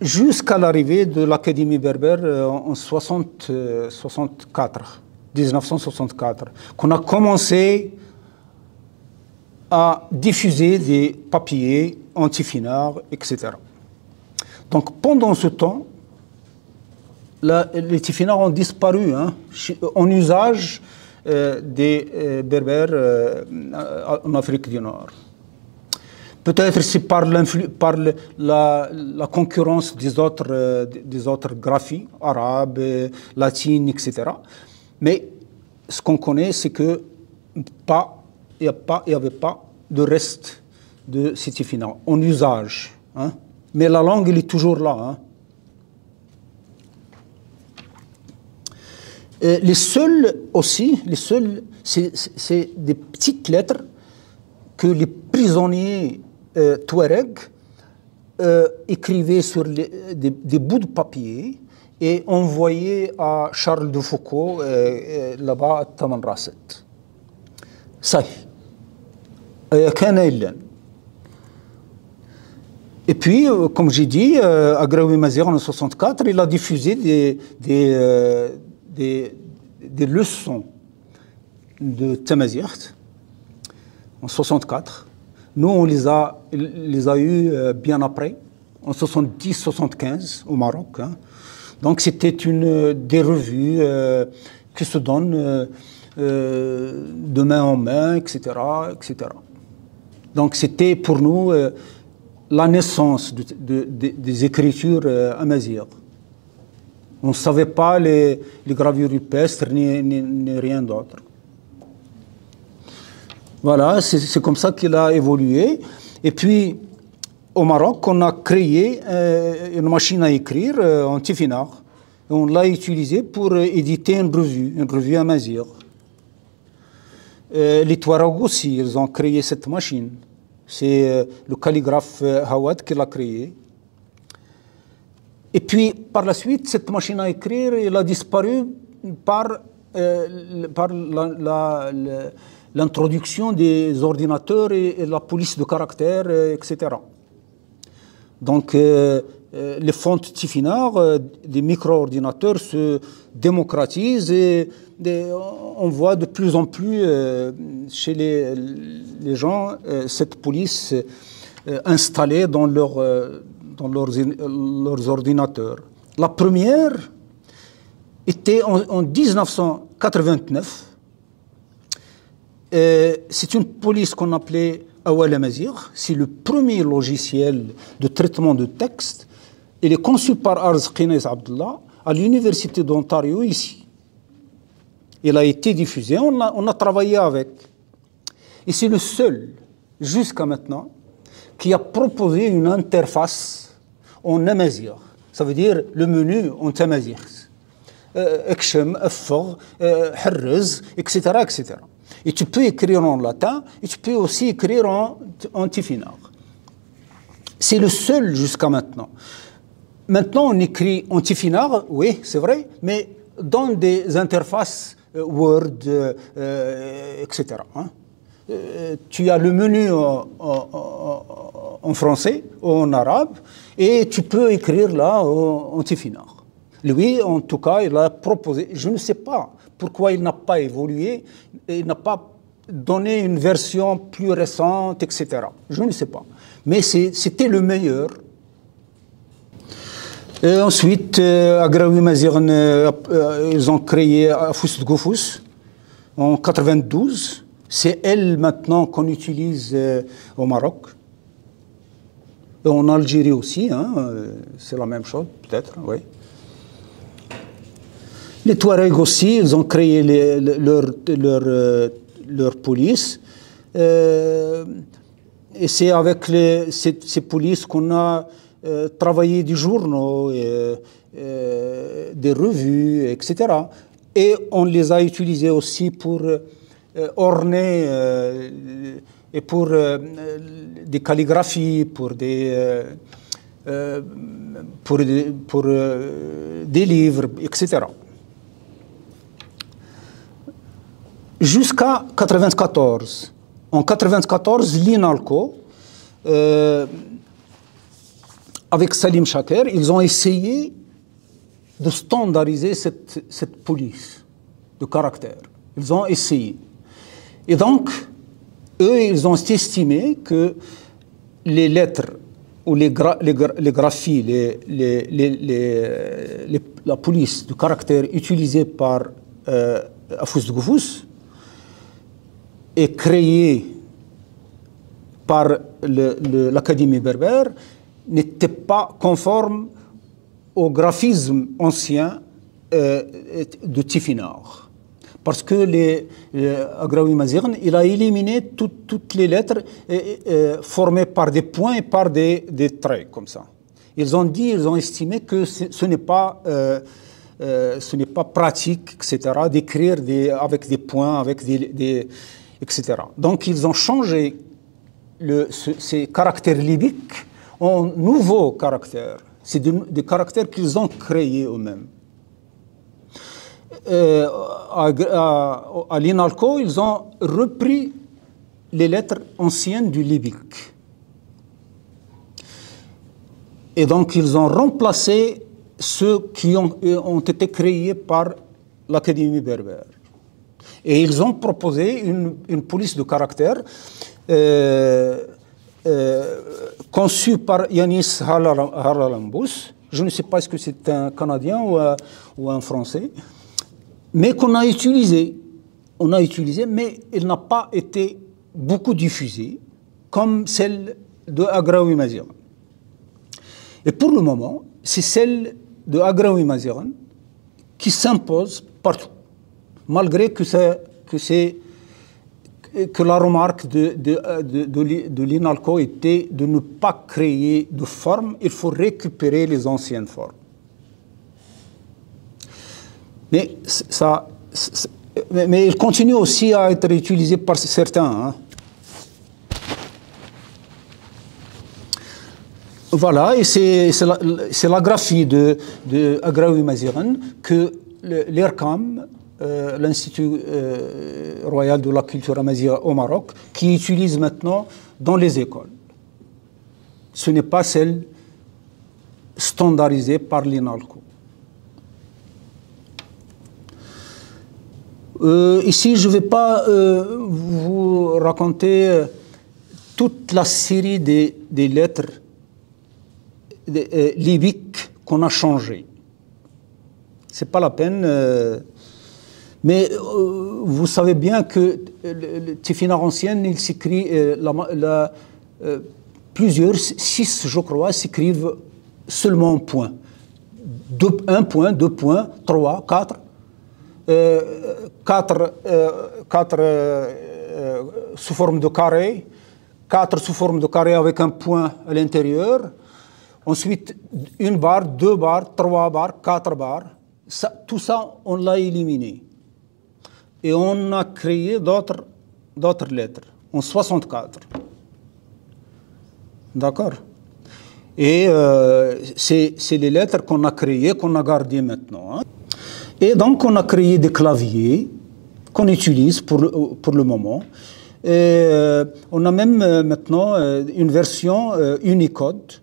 Jusqu'à l'arrivée de l'Académie berbère en 1964, qu'on a commencé à diffuser des papiers en Tifinagh, etc. Donc pendant ce temps, les Tifinagh ont disparu en usage des Berbères en Afrique du Nord. Peut-être c'est par la concurrence des autres graphies, arabes, latines, etc. Mais ce qu'on connaît, c'est que il n'y avait pas de reste de Sitifina en usage. Hein. Mais la langue, elle est toujours là. Hein. Les seuls aussi, c'est des petites lettres que les prisonniers touaregs écrivaient sur des bouts de papier et envoyaient à Charles de Foucault là-bas à Tamanrasset. Ça y est. Et puis, comme j'ai dit, Agraoui Mazir en 1964, il a diffusé des leçons de Tamazight en 1964. Nous, on les a eues bien après, en 70-75 au Maroc. Hein. Donc, c'était des revues qui se donnent de main en main, etc., etc. Donc, c'était pour nous la naissance des écritures amazighes. On ne savait pas les gravures rupestres ni rien d'autre. Voilà, c'est comme ça qu'il a évolué. Et puis, au Maroc, on a créé une machine à écrire en tifinagh. On l'a utilisée pour éditer une revue amazigh. Les Touaregs aussi, ils ont créé cette machine. C'est le calligraphe Hawad qui l'a créé. Et puis, par la suite, cette machine à écrire, elle a disparu par l'introduction des ordinateurs et la police de caractère, etc. Donc, les fontes tifinagh, des micro-ordinateurs se démocratisent et on voit de plus en plus chez les gens cette police installée dans leurs ordinateurs. La première était en 1989. C'est une police qu'on appelait Awal Amazigh. C'est le premier logiciel de traitement de texte. Il est conçu par Arz Qinais Abdullah à l'université d'Ontario ici. Il a été diffusé, on a travaillé avec. Et c'est le seul, jusqu'à maintenant, qui a proposé une interface en amazigh. Ça veut dire le menu en amazigh. Ekchem, Affor, Harrez, etc., etc. Et tu peux écrire en latin, et tu peux aussi écrire en tifinagh. C'est le seul jusqu'à maintenant. Maintenant, on écrit en tifinagh, oui, c'est vrai, mais dans des interfaces Word, etc. Hein. Tu as le menu en français ou en arabe et tu peux écrire là en tifinagh. Lui, en tout cas, il a proposé, je ne sais pas pourquoi il n'a pas évolué, il n'a pas donné une version plus récente, etc. Je ne sais pas. Mais c'était le meilleur. Et ensuite, Agraoui Mazir, ils ont créé Afous de Goufous en 92. C'est elle maintenant qu'on utilise au Maroc. Et en Algérie aussi, hein, c'est la même chose, peut-être, oui. Les Touaregs aussi, ils ont créé leur police. Et c'est avec ces polices qu'on a travaillé des journaux, des revues, etc. Et on les a utilisés aussi pour orner et pour des calligraphies, pour des livres, etc. Jusqu'à 1994. En 1994, l'INALCO, avec Salim Chaker, ils ont essayé de standardiser cette police de caractère. Ils ont essayé. Et donc, eux, ils ont estimé que les lettres ou les graphies, la police de caractère utilisée par Afous de Goufous et créée par l'Académie berbère n'était pas conforme au graphisme ancien de tifinagh. Parce que Agraoui Mazirn, il a éliminé toutes les lettres formées par des points et par des traits, comme ça. Ils ont estimé que ce n'est pas pratique, etc., d'écrire avec des points, avec etc. Donc, ils ont changé ces caractères libyques en nouveaux caractères. C'est des caractères qu'ils ont créés eux-mêmes. À l'INALCO, ils ont repris les lettres anciennes du libyque. Et donc, ils ont remplacé ceux qui ont été créés par l'Académie berbère. Et ils ont proposé une police de caractère conçue par Yanis Haralambous. Je ne sais pas est-ce que c'est un Canadien ou un Français, mais qu'on a utilisé. On a utilisé, mais elle n'a pas été beaucoup diffusée, comme celle de Agraoui Mazirn. Et pour le moment, c'est celle de Agraoui Mazirn qui s'impose partout, malgré que la remarque de l'INALCO était de ne pas créer de forme, il faut récupérer les anciennes formes. Mais il continue aussi à être utilisé par certains. Hein. Voilà, et c'est la graphie de Agraoui Mazirn que l'IRCAM, l'Institut royal de la culture amazigha au Maroc, qui utilise maintenant dans les écoles. Ce n'est pas celle standardisée par l'INALCO. Ici, je ne vais pas vous raconter toute la série des lettres libyques qu'on a changées. Ce n'est pas la peine. Mais vous savez bien que le Tifinagh ancien, il s'écrit, plusieurs, 6 je crois, s'écrivent seulement en points. 1 point, 2 points, 3, 4. 4 sous forme de carré, 4 sous forme de carré avec un point à l'intérieur. Ensuite, 1 barre, 2 barres, 3 barres, 4 barres. Tout ça, on l'a éliminé. Et on a créé d'autres lettres, en 64. D'accord? Et c'est les lettres qu'on a créées, qu'on a gardées maintenant. Hein. Et donc, on a créé des claviers qu'on utilise pour le moment. Et on a même maintenant une version Unicode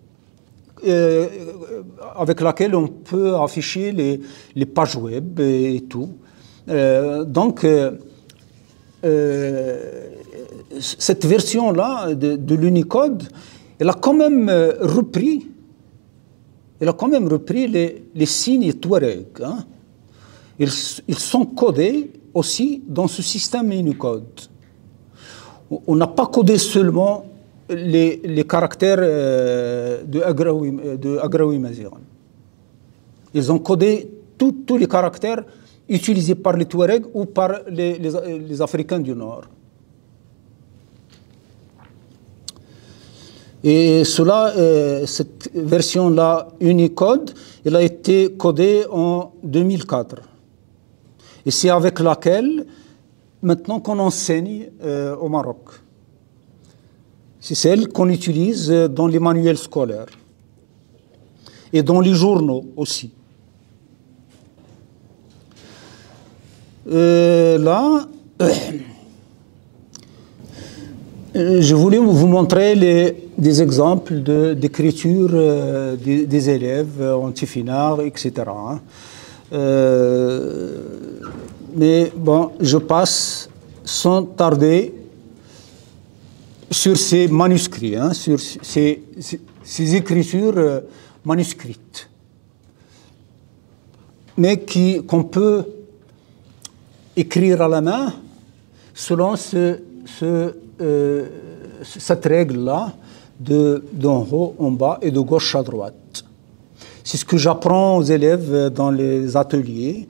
avec laquelle on peut afficher les pages web et tout. Donc, cette version-là de l'Unicode, elle a quand même repris les signes touareg. Hein. Ils sont codés aussi dans ce système Unicode. On n'a pas codé seulement les caractères de Agraoui Mazirn. Ils ont codé tous les caractères utilisés par les Touaregs ou par les Africains du Nord. Et cette version-là, Unicode, elle a été codée en 2004. Et c'est avec laquelle, maintenant, qu'on enseigne au Maroc. C'est celle qu'on utilise dans les manuels scolaires et dans les journaux aussi. Là, je voulais vous montrer des exemples d'écriture des élèves en Tifinagh, etc. Mais bon, je passe sans tarder sur ces manuscrits, hein, sur ces écritures manuscrites, mais qu'on peut écrire à la main selon cette règle-là d'en haut en bas et de gauche à droite. C'est ce que j'apprends aux élèves dans les ateliers.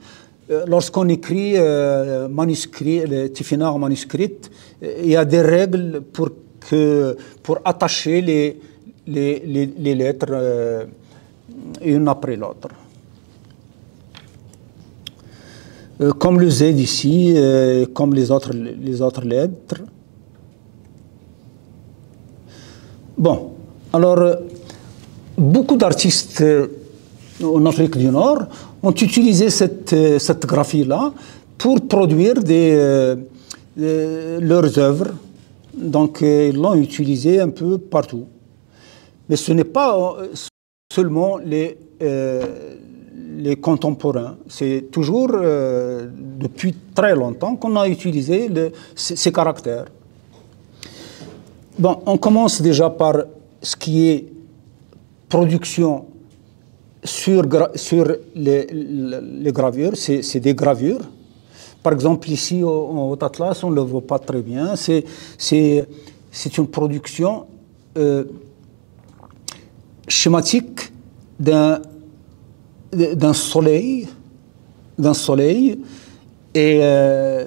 lorsqu'on écrit manuscrit, le Tifinagh manuscrit, il y a des règles pour attacher les lettres une après l'autre. Comme le Z ici, comme les autres lettres. Bon, alors, beaucoup d'artistes en Afrique du Nord ont utilisé cette graphie-là pour produire leurs œuvres. Donc, ils l'ont utilisé un peu partout. Mais ce n'est pas seulement les contemporains. C'est toujours, depuis très longtemps, qu'on a utilisé ces caractères. Bon, on commence déjà par ce qui est production sur les gravures. C'est des gravures. Par exemple, ici, au Haut-Atlas, on ne le voit pas très bien. C'est une production schématique d'un soleil, et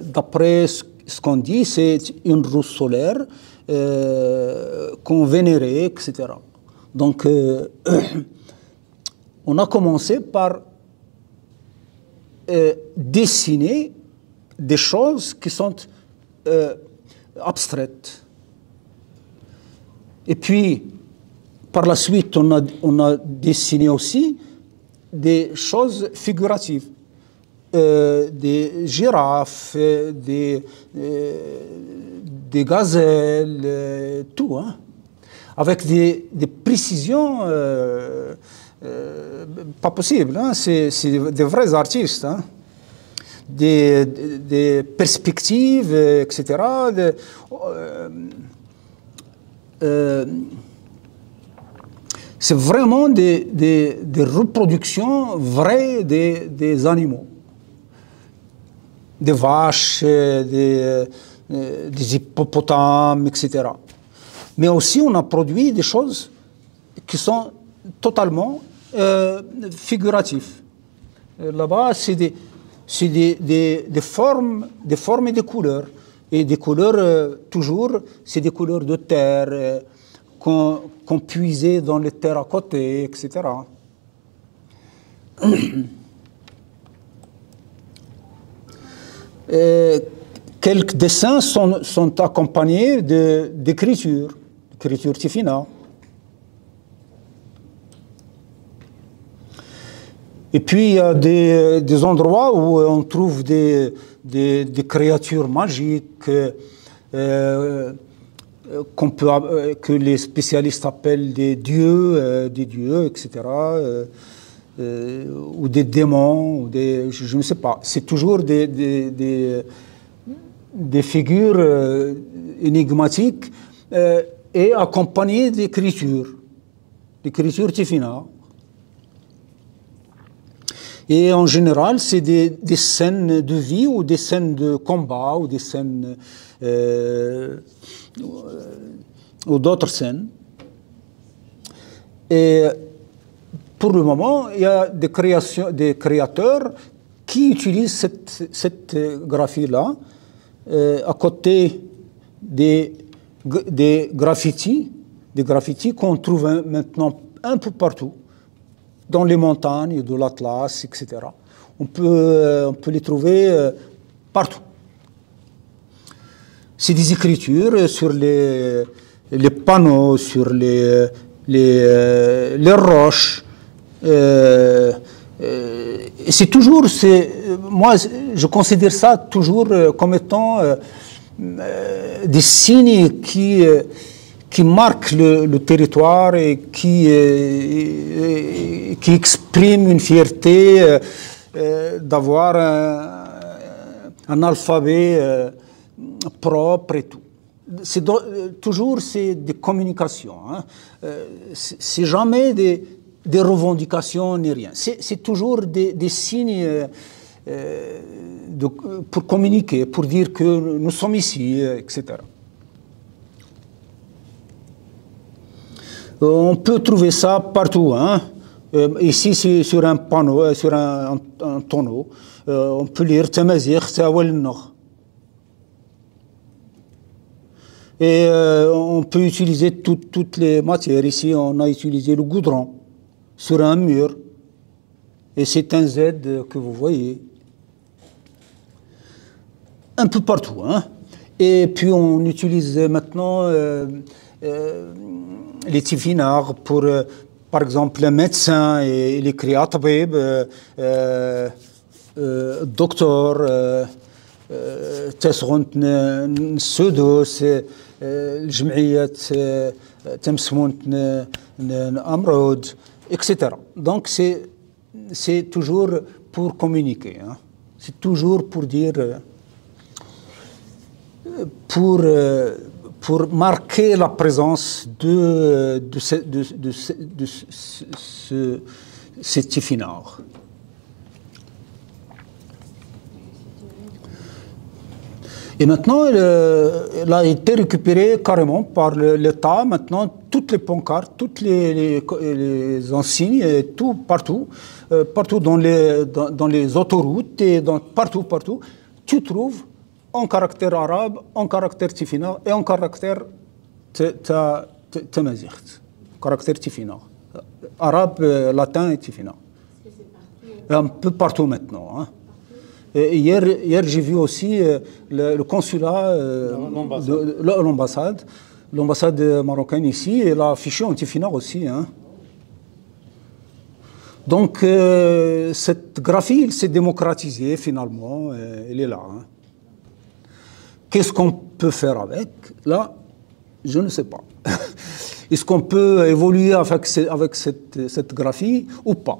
d'après ce qu'on dit, c'est une roue solaire qu'on vénérait, etc. Donc, on a commencé par dessiner des choses qui sont abstraites. Et puis, par la suite, on a dessiné aussi des choses figuratives, des girafes, des gazelles, tout, hein, avec des précisions pas possibles. Hein, c'est des vrais artistes. Hein, des perspectives, etc. C'est vraiment des reproductions vraies des animaux. Des vaches, des hippopotames, etc. Mais aussi, on a produit des choses qui sont totalement figuratives. Là-bas, c'est des formes et des couleurs. Et des couleurs, toujours, c'est des couleurs de terre qu'on puisait dans les terres à côté, etc. Quelques dessins sont accompagnés d'écriture Tifinagh. Et puis, il y a des endroits où on trouve des créatures magiques que les spécialistes appellent des dieux, etc., ou des démons, ou je ne sais pas. C'est toujours des figures énigmatiques et accompagnées d'écriture Tifinagh. Et en général, c'est des scènes de vie ou des scènes de combat ou des scènes ou d'autres scènes. Et pour le moment, il y a des créateurs qui utilisent cette graphie-là à côté des graffitis qu'on trouve maintenant un peu partout, dans les montagnes de l'Atlas, etc. On peut les trouver partout. C'est des écritures sur les panneaux, sur les roches. C'est toujours, moi, je considère ça toujours comme étant des signes qui marquent le territoire et qui expriment une fierté d'avoir un alphabet propre et tout. Toujours c'est des communications. Hein. C'est jamais des revendications ni rien. C'est toujours des signes pour communiquer, pour dire que nous sommes ici, etc. On peut trouver ça partout, hein, Ici, c'est sur un panneau, sur un tonneau, on peut lire Tamazigh, Tawal Nord. Et on peut utiliser toutes les matières. Ici, on a utilisé le goudron sur un mur. Et c'est un Z que vous voyez. Un peu partout. Hein. Et puis, on utilise maintenant les tifinards pour, par exemple, les médecins. Et il écrit Atabib, docteur, تسغنت السدس الجمعيات تمسمونت أمراض etc. Donc c'est toujours pour communiquer, hein. C'est toujours pour dire, pour marquer la présence de ces tifinards. Et maintenant, elle a été récupérée carrément par l'État. Maintenant, toutes les pancartes, toutes les enseignes, et tout, partout dans les autoroutes et partout, tu trouves en caractère arabe, en caractère tifina et en caractère tamazigh, caractère tifina. Arabe, latin et tifina. Un peu partout maintenant. Hein. Et hier j'ai vu aussi le consulat, l'ambassade marocaine ici, et l'a affiché en tifinagh aussi. Hein. Donc cette graphie, elle s'est démocratisée finalement, elle est là. Hein. Qu'est-ce qu'on peut faire avec? Là, je ne sais pas. Est-ce qu'on peut évoluer avec cette graphie ou pas?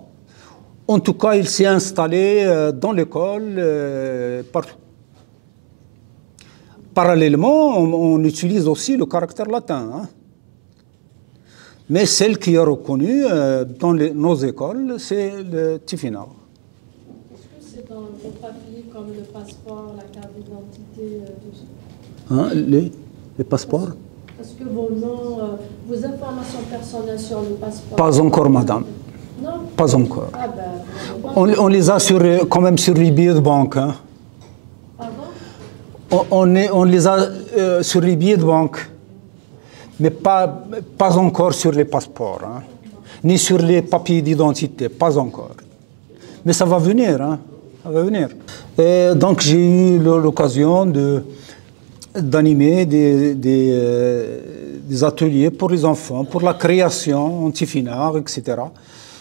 En tout cas, il s'est installé dans l'école partout. Parallèlement, on utilise aussi le caractère latin. Hein. Mais celle qui est reconnue dans nos écoles, c'est le tifinagh. Est-ce que c'est dans vos papiers comme le passeport, la carte d'identité, tout ça? Hein, les passeports? Est-ce que vos noms, vos informations personnelles sur le passeport? Pas encore, madame. Non? Pas encore. Ah ben, On les a quand même sur les billets de banque. Hein. Pardon? On les a sur les billets de banque, mais pas encore sur les passeports, hein. Ni sur les papiers d'identité, pas encore. Mais ça va venir, hein. Ça va venir. Et donc j'ai eu l'occasion d'animer des ateliers pour les enfants, pour la création en tifinagh, etc.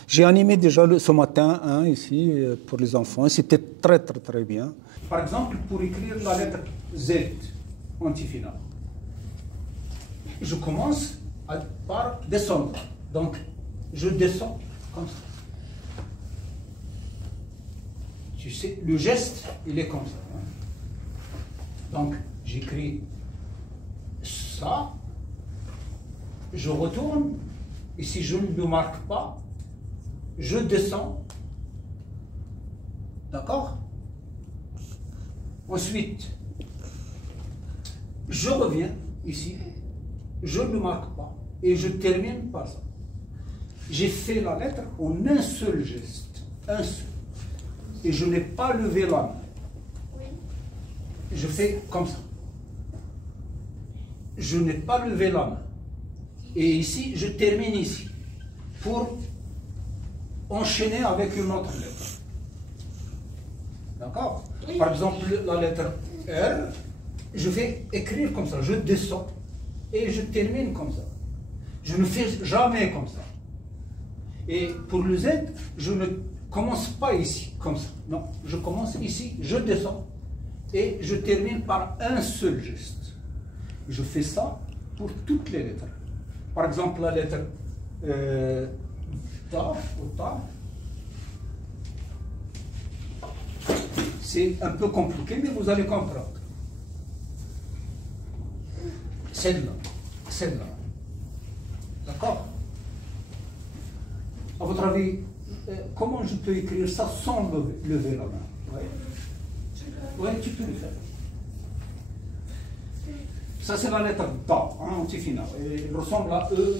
J'ai animé déjà ce matin ici pour les enfants, c'était très très très bien. Par exemple, pour écrire la lettre Z en tifinagh, je commence par descendre. Donc, je descends comme ça. Tu sais, le geste, il est comme ça. Hein. Donc, j'écris ça, je retourne, et si je ne le marque pas, je descends, d'accord? Ensuite, je reviens ici, je ne le marque pas, et je termine par ça. J'ai fait la lettre en un seul geste, un seul, et je n'ai pas levé la main. Je fais comme ça. Je n'ai pas levé la main. Et ici, je termine ici, pour enchaîner avec une autre lettre. D'accord? Par exemple, la lettre R, je vais écrire comme ça, je descends et je termine comme ça. Je ne fais jamais comme ça. Et pour le Z, je ne commence pas ici, comme ça. Non, je commence ici, je descends et je termine par un seul geste. Je fais ça pour toutes les lettres. Par exemple, la lettre Taf ou Taf, c'est un peu compliqué, mais vous allez comprendre. Celle-là, celle-là. D'accord? À votre avis, comment je peux écrire ça sans lever la main? Oui, tu peux le faire. Ça, c'est la lettre Da, en tifinagh. Elle ressemble à E.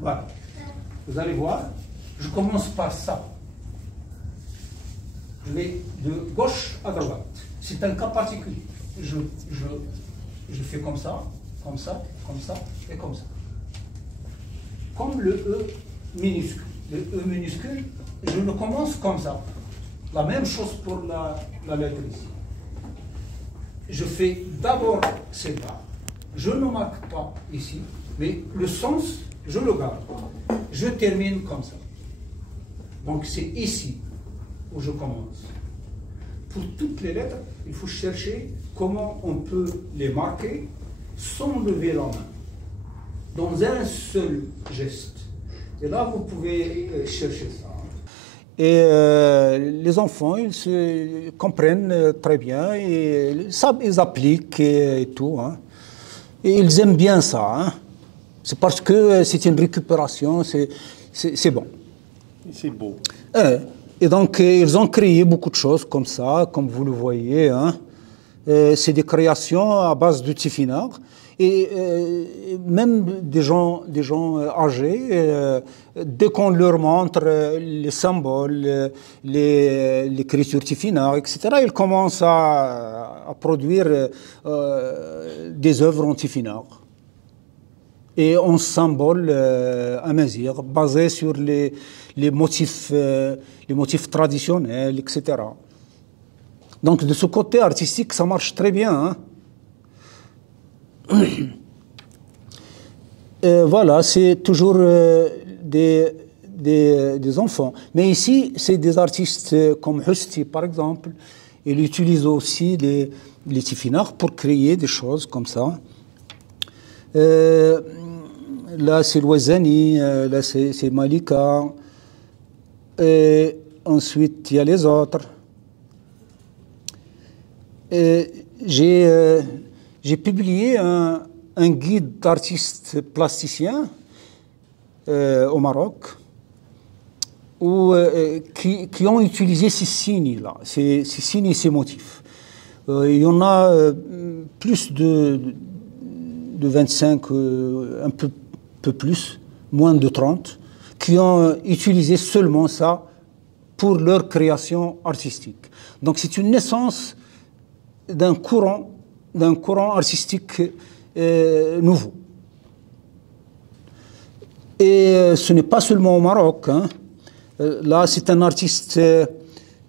Voilà. Vous allez voir, je commence par ça. Je vais de gauche à droite. C'est un cas particulier. Je fais comme ça, comme ça, comme ça et comme ça. Comme le E minuscule. Le E minuscule, je le commence comme ça. La même chose pour la lettre ici. Je fais d'abord ces barres. Je ne marque pas ici, mais le sens, je le garde. Je termine comme ça. Donc c'est ici où je commence. Pour toutes les lettres, il faut chercher comment on peut les marquer sans lever la main, dans un seul geste. Et là, vous pouvez chercher ça. Et les enfants, ils se comprennent très bien, et ils appliquent et tout. Hein. Et ils aiment bien ça. Hein. C'est parce que c'est une récupération, c'est bon. C'est beau. Et donc, ils ont créé beaucoup de choses comme ça, comme vous le voyez. Hein. C'est des créations à base de Tifinagh. Et même des gens âgés, dès qu'on leur montre les symboles, l'écriture Tifinagh, etc., ils commencent à produire des œuvres en Tifinagh. Et en symbole amazigh, basés sur les motifs traditionnels, etc. Donc de ce côté artistique, ça marche très bien. Hein. Voilà, c'est toujours des enfants. Mais ici, c'est des artistes comme Husti, par exemple. Il utilise aussi les Tifinagh pour créer des choses comme ça. Là, c'est Louazani, là, c'est Malika. Et ensuite, il y a les autres. J'ai publié un guide d'artistes plasticiens au Maroc qui ont utilisé ces signes-là, ces signes et ces motifs. Il y en a plus de 25, un peu plus, moins de 30, qui ont utilisé seulement ça pour leur création artistique. Donc c'est une naissance d'un courant artistique nouveau. Et ce n'est pas seulement au Maroc. Hein. Là, c'est un artiste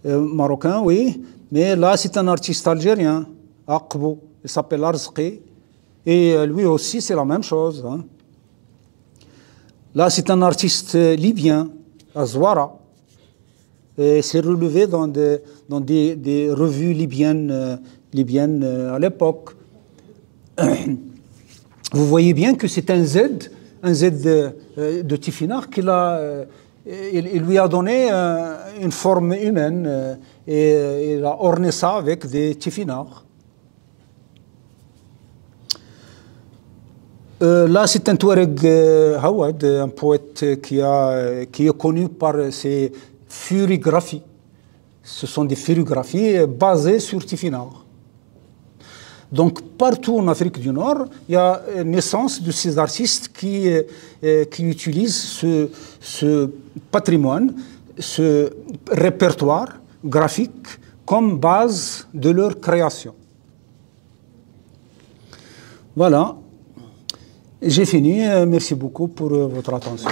marocain, oui, mais là, c'est un artiste algérien, Aqbo, il s'appelle Arzqi, et lui aussi, c'est la même chose. Hein. Là, c'est un artiste libyen, Azwara, et c'est relevé dans des revues libyennes à l'époque. Vous voyez bien que c'est un Z de Tifinagh il lui a donné une forme humaine et il a orné ça avec des Tifinagh. Là, c'est un Touareg Hawad, un poète qui est connu par ses furigraphies. Ce sont des furigraphies basées sur Tifinagh. Donc, partout en Afrique du Nord, il y a naissance de ces artistes qui utilisent ce patrimoine, ce répertoire graphique comme base de leur création. Voilà. J'ai fini. Merci beaucoup pour votre attention.